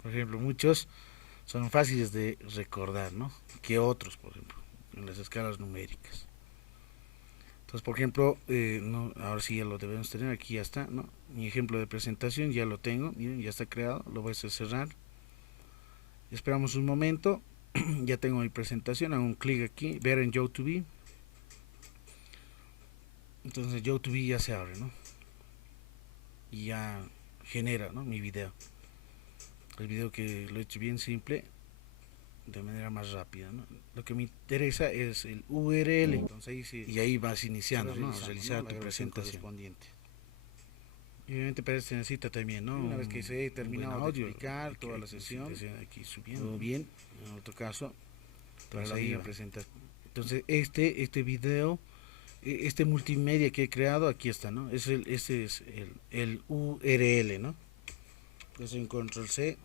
Por ejemplo, muchos son fáciles de recordar, ¿no?, que otros, por ejemplo, en las escalas numéricas. Entonces, por ejemplo, no, ahora sí ya lo debemos tener, aquí ya está, ¿no? Mi ejemplo de presentación ya lo tengo, miren, ya está creado, lo voy a hacer cerrar. Esperamos un momento, ya tengo mi presentación, hago un clic aquí, ver en YouTube. Entonces YouTube ya se abre, ¿no? Y ya genera, ¿no?, mi video. El video que lo he hecho bien simple, de manera más rápida, ¿no? Lo que me interesa es el URL, entonces ahí sí, y ahí vas iniciando, ¿no?, a realizar tu presentación correspondiente. Y obviamente para esto necesita también, ¿no?, una vez que se haya terminado de explicar toda la sesión, aquí subiendo bien, en otro caso, para la misma presentación. Entonces este video, este multimedia que he creado, aquí está, ¿no? Ese es el URL, ¿no? Entonces en control C,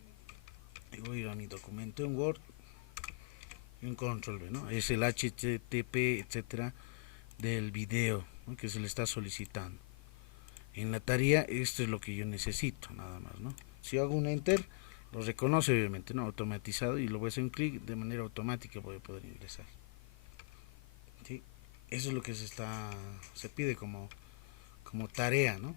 y voy a ir a mi documento en Word, en control V, ¿no? Es el HTTP, etcétera, del video, ¿no?, que se le está solicitando. En la tarea, esto es lo que yo necesito, nada más, ¿no? Si hago un enter, lo reconoce obviamente, ¿no?, automatizado, y lo voy a hacer un clic, de manera automática voy a poder ingresar. ¿Sí? Eso es lo que se pide como tarea, ¿no?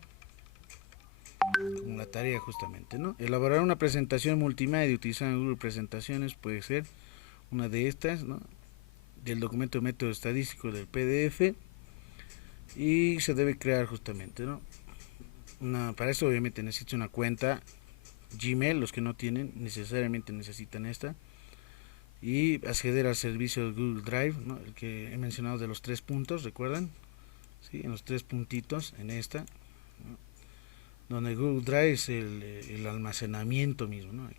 Como la tarea justamente, ¿no? Elaborar una presentación multimedia utilizando Google Presentaciones puede ser una de estas, ¿no?, del documento de método estadístico del PDF, y se debe crear justamente, ¿no? Para eso obviamente necesito una cuenta Gmail, los que no tienen necesariamente necesitan esta, y acceder al servicio de Google Drive, ¿no?, el que he mencionado de los 3 puntos, ¿recuerdan? ¿Sí? En los 3 puntitos, en esta, ¿no?, donde Google Drive es el almacenamiento mismo, ¿no?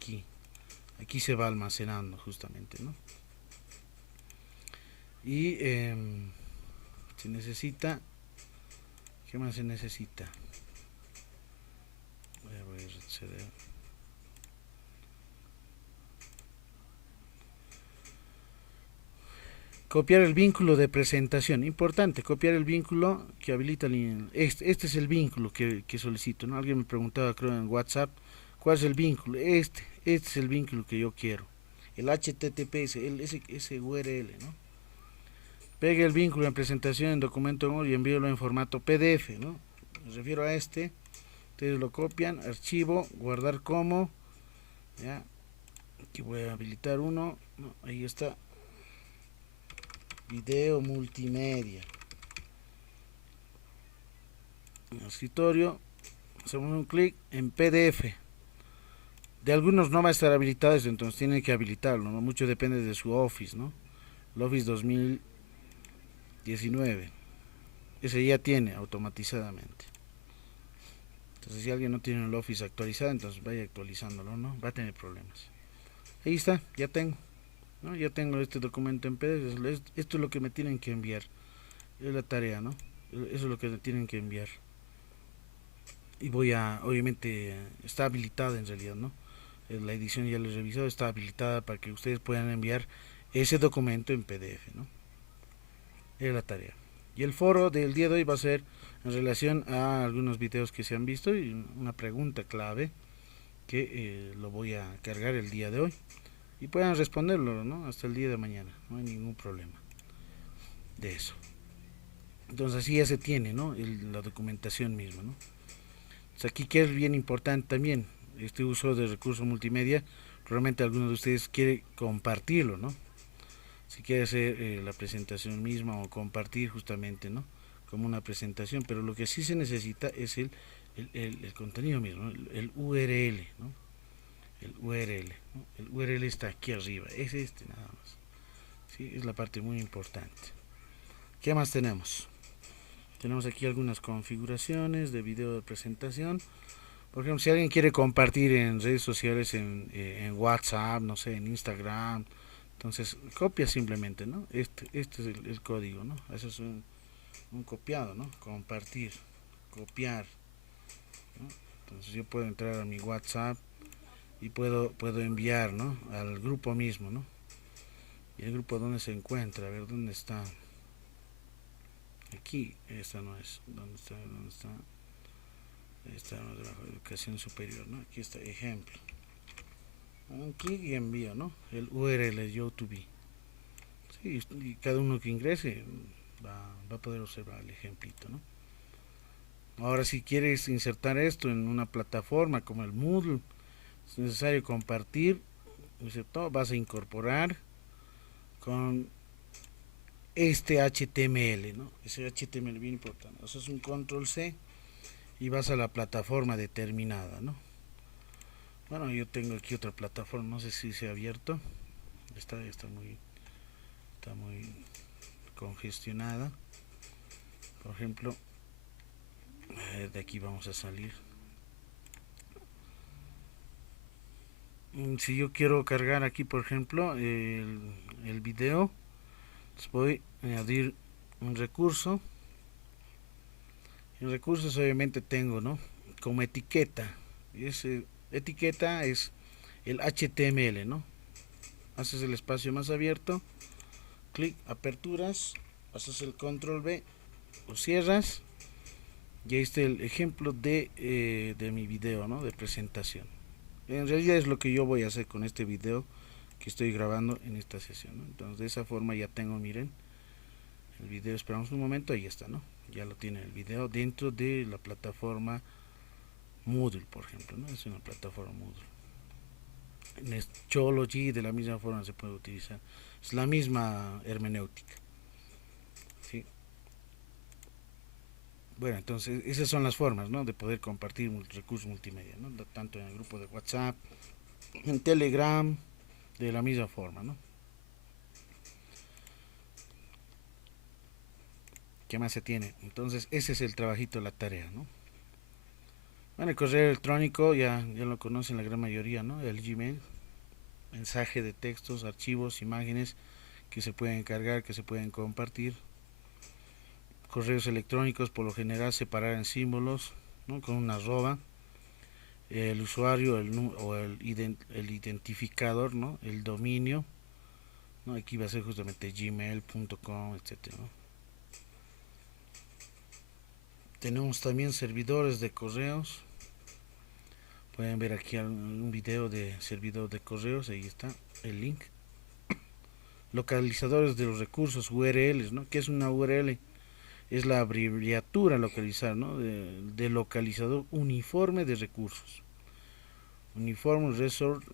Aquí se va almacenando justamente, ¿no? Y se necesita, ¿qué más se necesita? Voy a acceder. Copiar el vínculo de presentación, importante, copiar el vínculo que habilita este es el vínculo que solicito, ¿no? Alguien me preguntaba, creo, en WhatsApp, ¿cuál es el vínculo? Este es el vínculo que yo quiero, el HTTPS, ese URL, ¿no? Pegue el vínculo en presentación en documento en Word y envíelo en formato PDF, ¿no? Me refiero a este. Ustedes lo copian, archivo, guardar como, ya. Aquí voy a habilitar uno, ¿no? Ahí está, video multimedia, en el escritorio, hacemos un clic en PDF. De algunos no va a estar habilitado, entonces tienen que habilitarlo, ¿no? Mucho depende de su Office, ¿no? El Office 2019, ese ya tiene automatizadamente. Entonces si alguien no tiene el Office actualizado, entonces vaya actualizándolo, ¿no? Va a tener problemas. Ahí está, ya tengo, ¿no? Ya tengo este documento en PDF. Esto es lo que me tienen que enviar, es la tarea, ¿no? Eso es lo que me tienen que enviar. Y obviamente está habilitada en realidad, ¿no? La edición ya la he revisado, está habilitada para que ustedes puedan enviar ese documento en PDF, ¿no? Es la tarea. Y el foro del día de hoy va a ser en relación a algunos videos que se han visto y una pregunta clave que lo voy a cargar el día de hoy y puedan responderlo, ¿no?, hasta el día de mañana, no hay ningún problema de eso. Entonces así ya se tiene, ¿no?, la documentación misma, ¿no? Entonces aquí que es bien importante también este uso de recursos multimedia, probablemente alguno de ustedes quiere compartirlo, ¿no? Si quiere hacer la presentación misma o compartir justamente, ¿no?, como una presentación, pero lo que sí se necesita es el contenido mismo, ¿no?, el URL, ¿no? El URL, ¿no? El URL está aquí arriba, es este nada más. ¿Sí? Es la parte muy importante. ¿Qué más tenemos? Tenemos aquí algunas configuraciones de video de presentación. Por ejemplo, si alguien quiere compartir en redes sociales, en WhatsApp, no sé, en Instagram, entonces copia simplemente, ¿no? Este es el código, ¿no? Eso es un copiado, ¿no? Compartir, copiar, ¿no? Entonces yo puedo entrar a mi WhatsApp y puedo enviar, ¿no?, al grupo mismo, ¿no? Y el grupo donde se encuentra, a ver dónde está. Aquí, esta no es. ¿Dónde está? ¿Dónde está? Está debajo de educación superior, ¿no? Aquí está, ejemplo. Un clic y envío, ¿no? El URL YouTube. Sí, y cada uno que ingrese va a poder observar el ejemplito, ¿no? Ahora, si quieres insertar esto en una plataforma como el Moodle, es necesario compartir, ¿cierto? Vas a incorporar con este HTML, ¿no? Ese HTML bien importante. Eso es un control C y vas a la plataforma determinada, ¿no? Bueno, yo tengo aquí otra plataforma, no sé si se ha abierto. Está muy congestionada. Por ejemplo, de aquí vamos a salir. Si yo quiero cargar aquí, por ejemplo, el video, voy a añadir un recurso. En recursos obviamente tengo, ¿no? Como etiqueta. Y esa etiqueta es el HTML, ¿no? Haces el espacio más abierto, clic, aperturas, haces el control B, lo cierras y ahí está el ejemplo de mi video, ¿no? De presentación. En realidad es lo que yo voy a hacer con este video que estoy grabando en esta sesión, ¿no? Entonces de esa forma ya tengo, miren, el video. Esperamos un momento, ahí está, ¿no? Ya lo tiene el video dentro de la plataforma Moodle, por ejemplo, ¿no? Es una plataforma Moodle. En Schoology de la misma forma se puede utilizar. Es la misma hermenéutica, ¿sí? Bueno, entonces esas son las formas, ¿no? De poder compartir recursos multimedia, ¿no? Tanto en el grupo de WhatsApp, en Telegram, de la misma forma, ¿no? ¿Qué más se tiene? Entonces ese es el trabajito, la tarea, ¿no? Bueno, el correo electrónico ya lo conocen la gran mayoría, ¿no? El Gmail, mensaje de textos, archivos, imágenes que se pueden cargar, que se pueden compartir. Correos electrónicos por lo general separar en símbolos, ¿no? Con una arroba. El usuario o el identificador, ¿no? El dominio, ¿no? Aquí va a ser justamente gmail.com, etcétera, ¿no? Tenemos también servidores de correos. Pueden ver aquí un video de servidor de correos, ahí está el link. Localizadores de los recursos, URLs, ¿no? ¿Qué es una URL? Es la abreviatura localizar, ¿no? De localizador uniforme de recursos. Uniforme Resource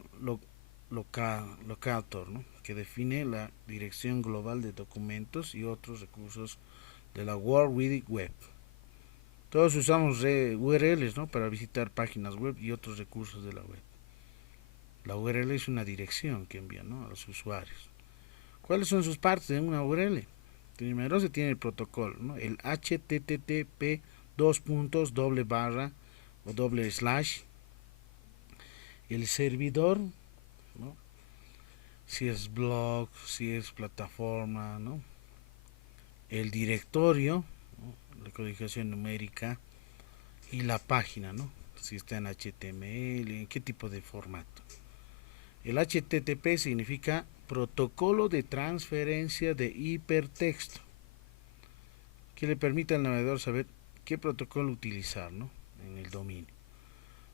Locator, ¿no? Que define la dirección global de documentos y otros recursos de la World Wide Web. Todos usamos URLs, ¿no? Para visitar páginas web y otros recursos de la web. La URL es una dirección que envía, ¿no? A los usuarios. ¿Cuáles son sus partes de una URL? Primero se tiene el protocolo, ¿no? El HTTP // o // el servidor, ¿no? Si es blog, si es plataforma, ¿no? El directorio, ¿no? La codificación numérica y la página, ¿no? Si está en HTML, en qué tipo de formato. El HTTP significa protocolo de transferencia de hipertexto, que le permite al navegador saber qué protocolo utilizar, ¿no? En el dominio.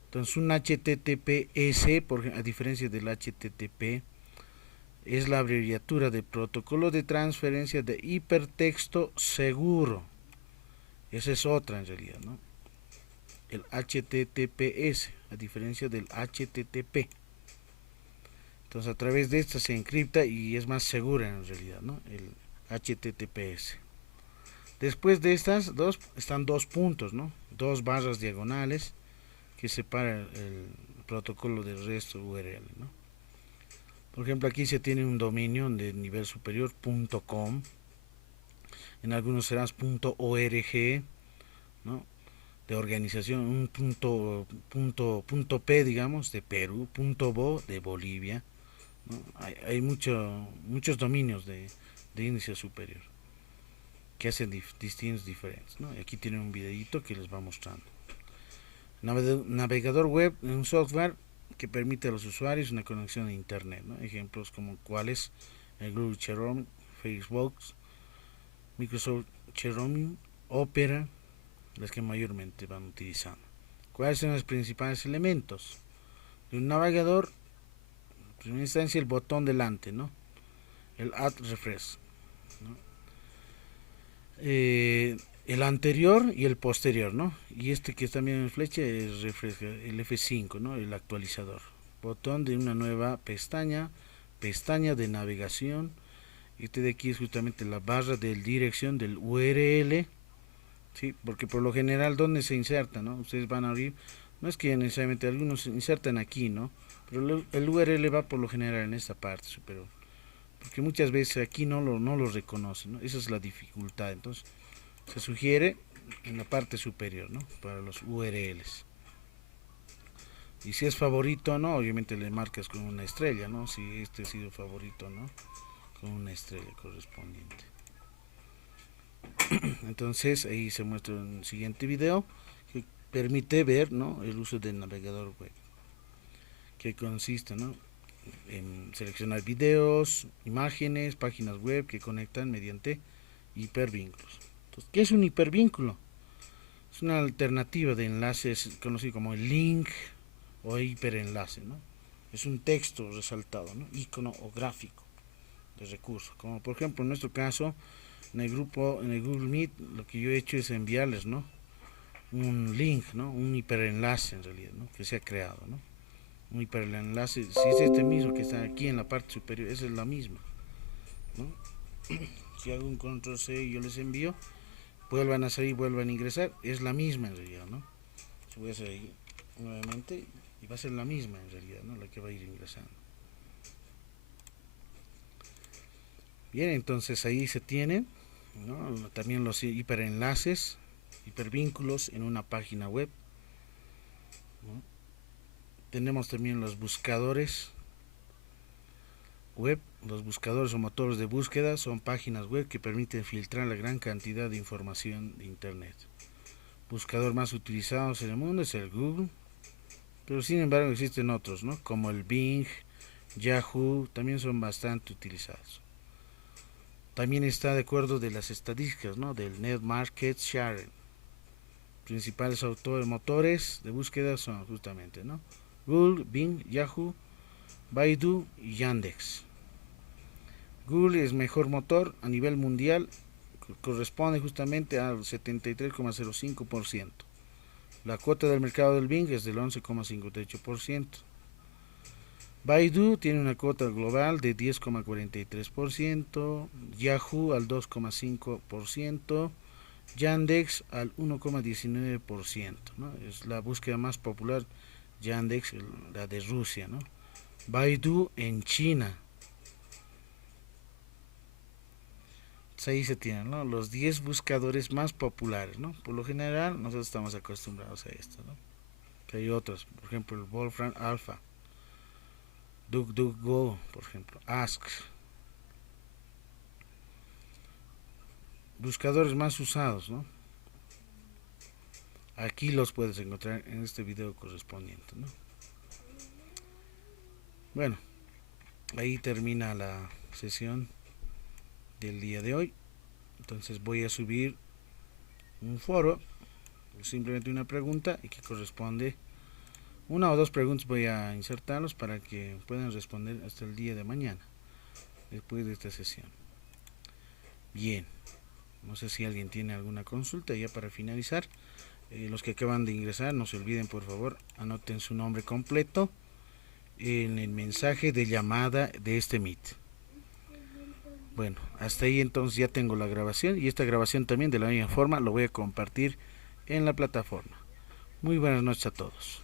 Entonces un HTTPS, a diferencia del HTTP, es la abreviatura de protocolo de transferencia de hipertexto seguro. Esa es otra en realidad, ¿no? El HTTPS, a diferencia del HTTP. Entonces a través de esta se encripta y es más segura en realidad, ¿no? El HTTPS. Después de estas dos están dos puntos, ¿no? Dos barras diagonales que separan el protocolo del resto URL, ¿no? Por ejemplo, aquí se tiene un dominio de nivel superior .com, en algunos será .org, ¿no? De organización, un punto P, digamos, de Perú, .bo de Bolivia, ¿no? Hay muchos dominios de índice superior que hacen distintos diferentes, ¿no? Y aquí tienen un videito que les va mostrando. Navegador web es un software que permite a los usuarios una conexión a internet, ¿no? Ejemplos como cuáles el Google Chrome, Facebook, Microsoft Chromium, Opera, las que mayormente van utilizando. ¿Cuáles son los principales elementos de un navegador? En primera instancia, el botón delante, ¿no? El Add Refresh, ¿no? El anterior y el posterior, ¿no? Y este que también en flecha es el F5, ¿no? El actualizador. Botón de una nueva pestaña, pestaña de navegación. Este de aquí es justamente la barra de dirección del URL, ¿sí? Porque por lo general, ¿dónde se inserta, no? Ustedes van a abrir, no es que necesariamente algunos se insertan aquí, ¿no? Pero el URL va por lo general en esta parte superior, porque muchas veces aquí no lo reconocen, ¿no? Esa es la dificultad. Entonces se sugiere en la parte superior, ¿no? Para los URLs. Y si es favorito, ¿no? Obviamente le marcas con una estrella, ¿no? Si este ha sido favorito, ¿no? Con una estrella correspondiente. Entonces ahí se muestra en el siguiente video que permite ver, ¿no? El uso del navegador web, que consiste, ¿no? En seleccionar videos, imágenes, páginas web que conectan mediante hipervínculos. Entonces, ¿qué es un hipervínculo? Es una alternativa de enlaces conocido como el link o hiperenlace, ¿no? Es un texto resaltado, ¿no? Icono o gráfico de recurso, como por ejemplo en nuestro caso en el grupo, en el Google Meet, lo que yo he hecho es enviarles, ¿no? Un link, ¿no? Un hiperenlace en realidad, ¿no? Que se ha creado, ¿no? Un hiperenlace, si es este mismo que está aquí en la parte superior, esa es la misma, ¿no? Si hago un control C y yo les envío, vuelvan a salir, vuelvan a ingresar, es la misma en realidad, ¿no? Voy a hacer ahí nuevamente y va a ser la misma en realidad, ¿no? La que va a ir ingresando. Bien, entonces ahí se tiene, ¿no? También los hiperenlaces, hipervínculos en una página web, ¿no? Tenemos también los buscadores web. Los buscadores o motores de búsqueda son páginas web que permiten filtrar la gran cantidad de información de internet. Buscador más utilizados en el mundo es el Google, pero sin embargo existen otros, ¿no? Como el Bing, Yahoo, también son bastante utilizados. También está de acuerdo de las estadísticas, ¿no? Del Net Market Share. Principales motores de búsqueda son justamente, ¿no? Google, Bing, Yahoo, Baidu y Yandex. Google es mejor motor a nivel mundial, corresponde justamente al 73,05%. La cuota del mercado del Bing es del 11,58%. Baidu tiene una cuota global de 10,43%, Yahoo al 2,5%, Yandex al 1,19%, ¿no? Es la búsqueda más popular, Yandex, la de Rusia, ¿no? Baidu en China. Ahí se tienen, ¿no? Los 10 buscadores más populares, ¿no? Por lo general nosotros estamos acostumbrados a esto, ¿no? Que hay otros, por ejemplo el Wolfram Alpha, DuckDuckGo, por ejemplo, Ask. Buscadores más usados, ¿no? Aquí los puedes encontrar en este video correspondiente, ¿no? Bueno, ahí termina la sesión del día de hoy. Entonces voy a subir un foro, simplemente una pregunta y que corresponde, una o dos preguntas voy a insertarlos para que puedan responder hasta el día de mañana, después de esta sesión. Bien, no sé si alguien tiene alguna consulta ya para finalizar. Los que acaban de ingresar, no se olviden por favor, anoten su nombre completo en el mensaje de llamada de este Meet. Bueno, hasta ahí entonces ya tengo la grabación, y esta grabación también de la misma forma lo voy a compartir en la plataforma. Muy buenas noches a todos.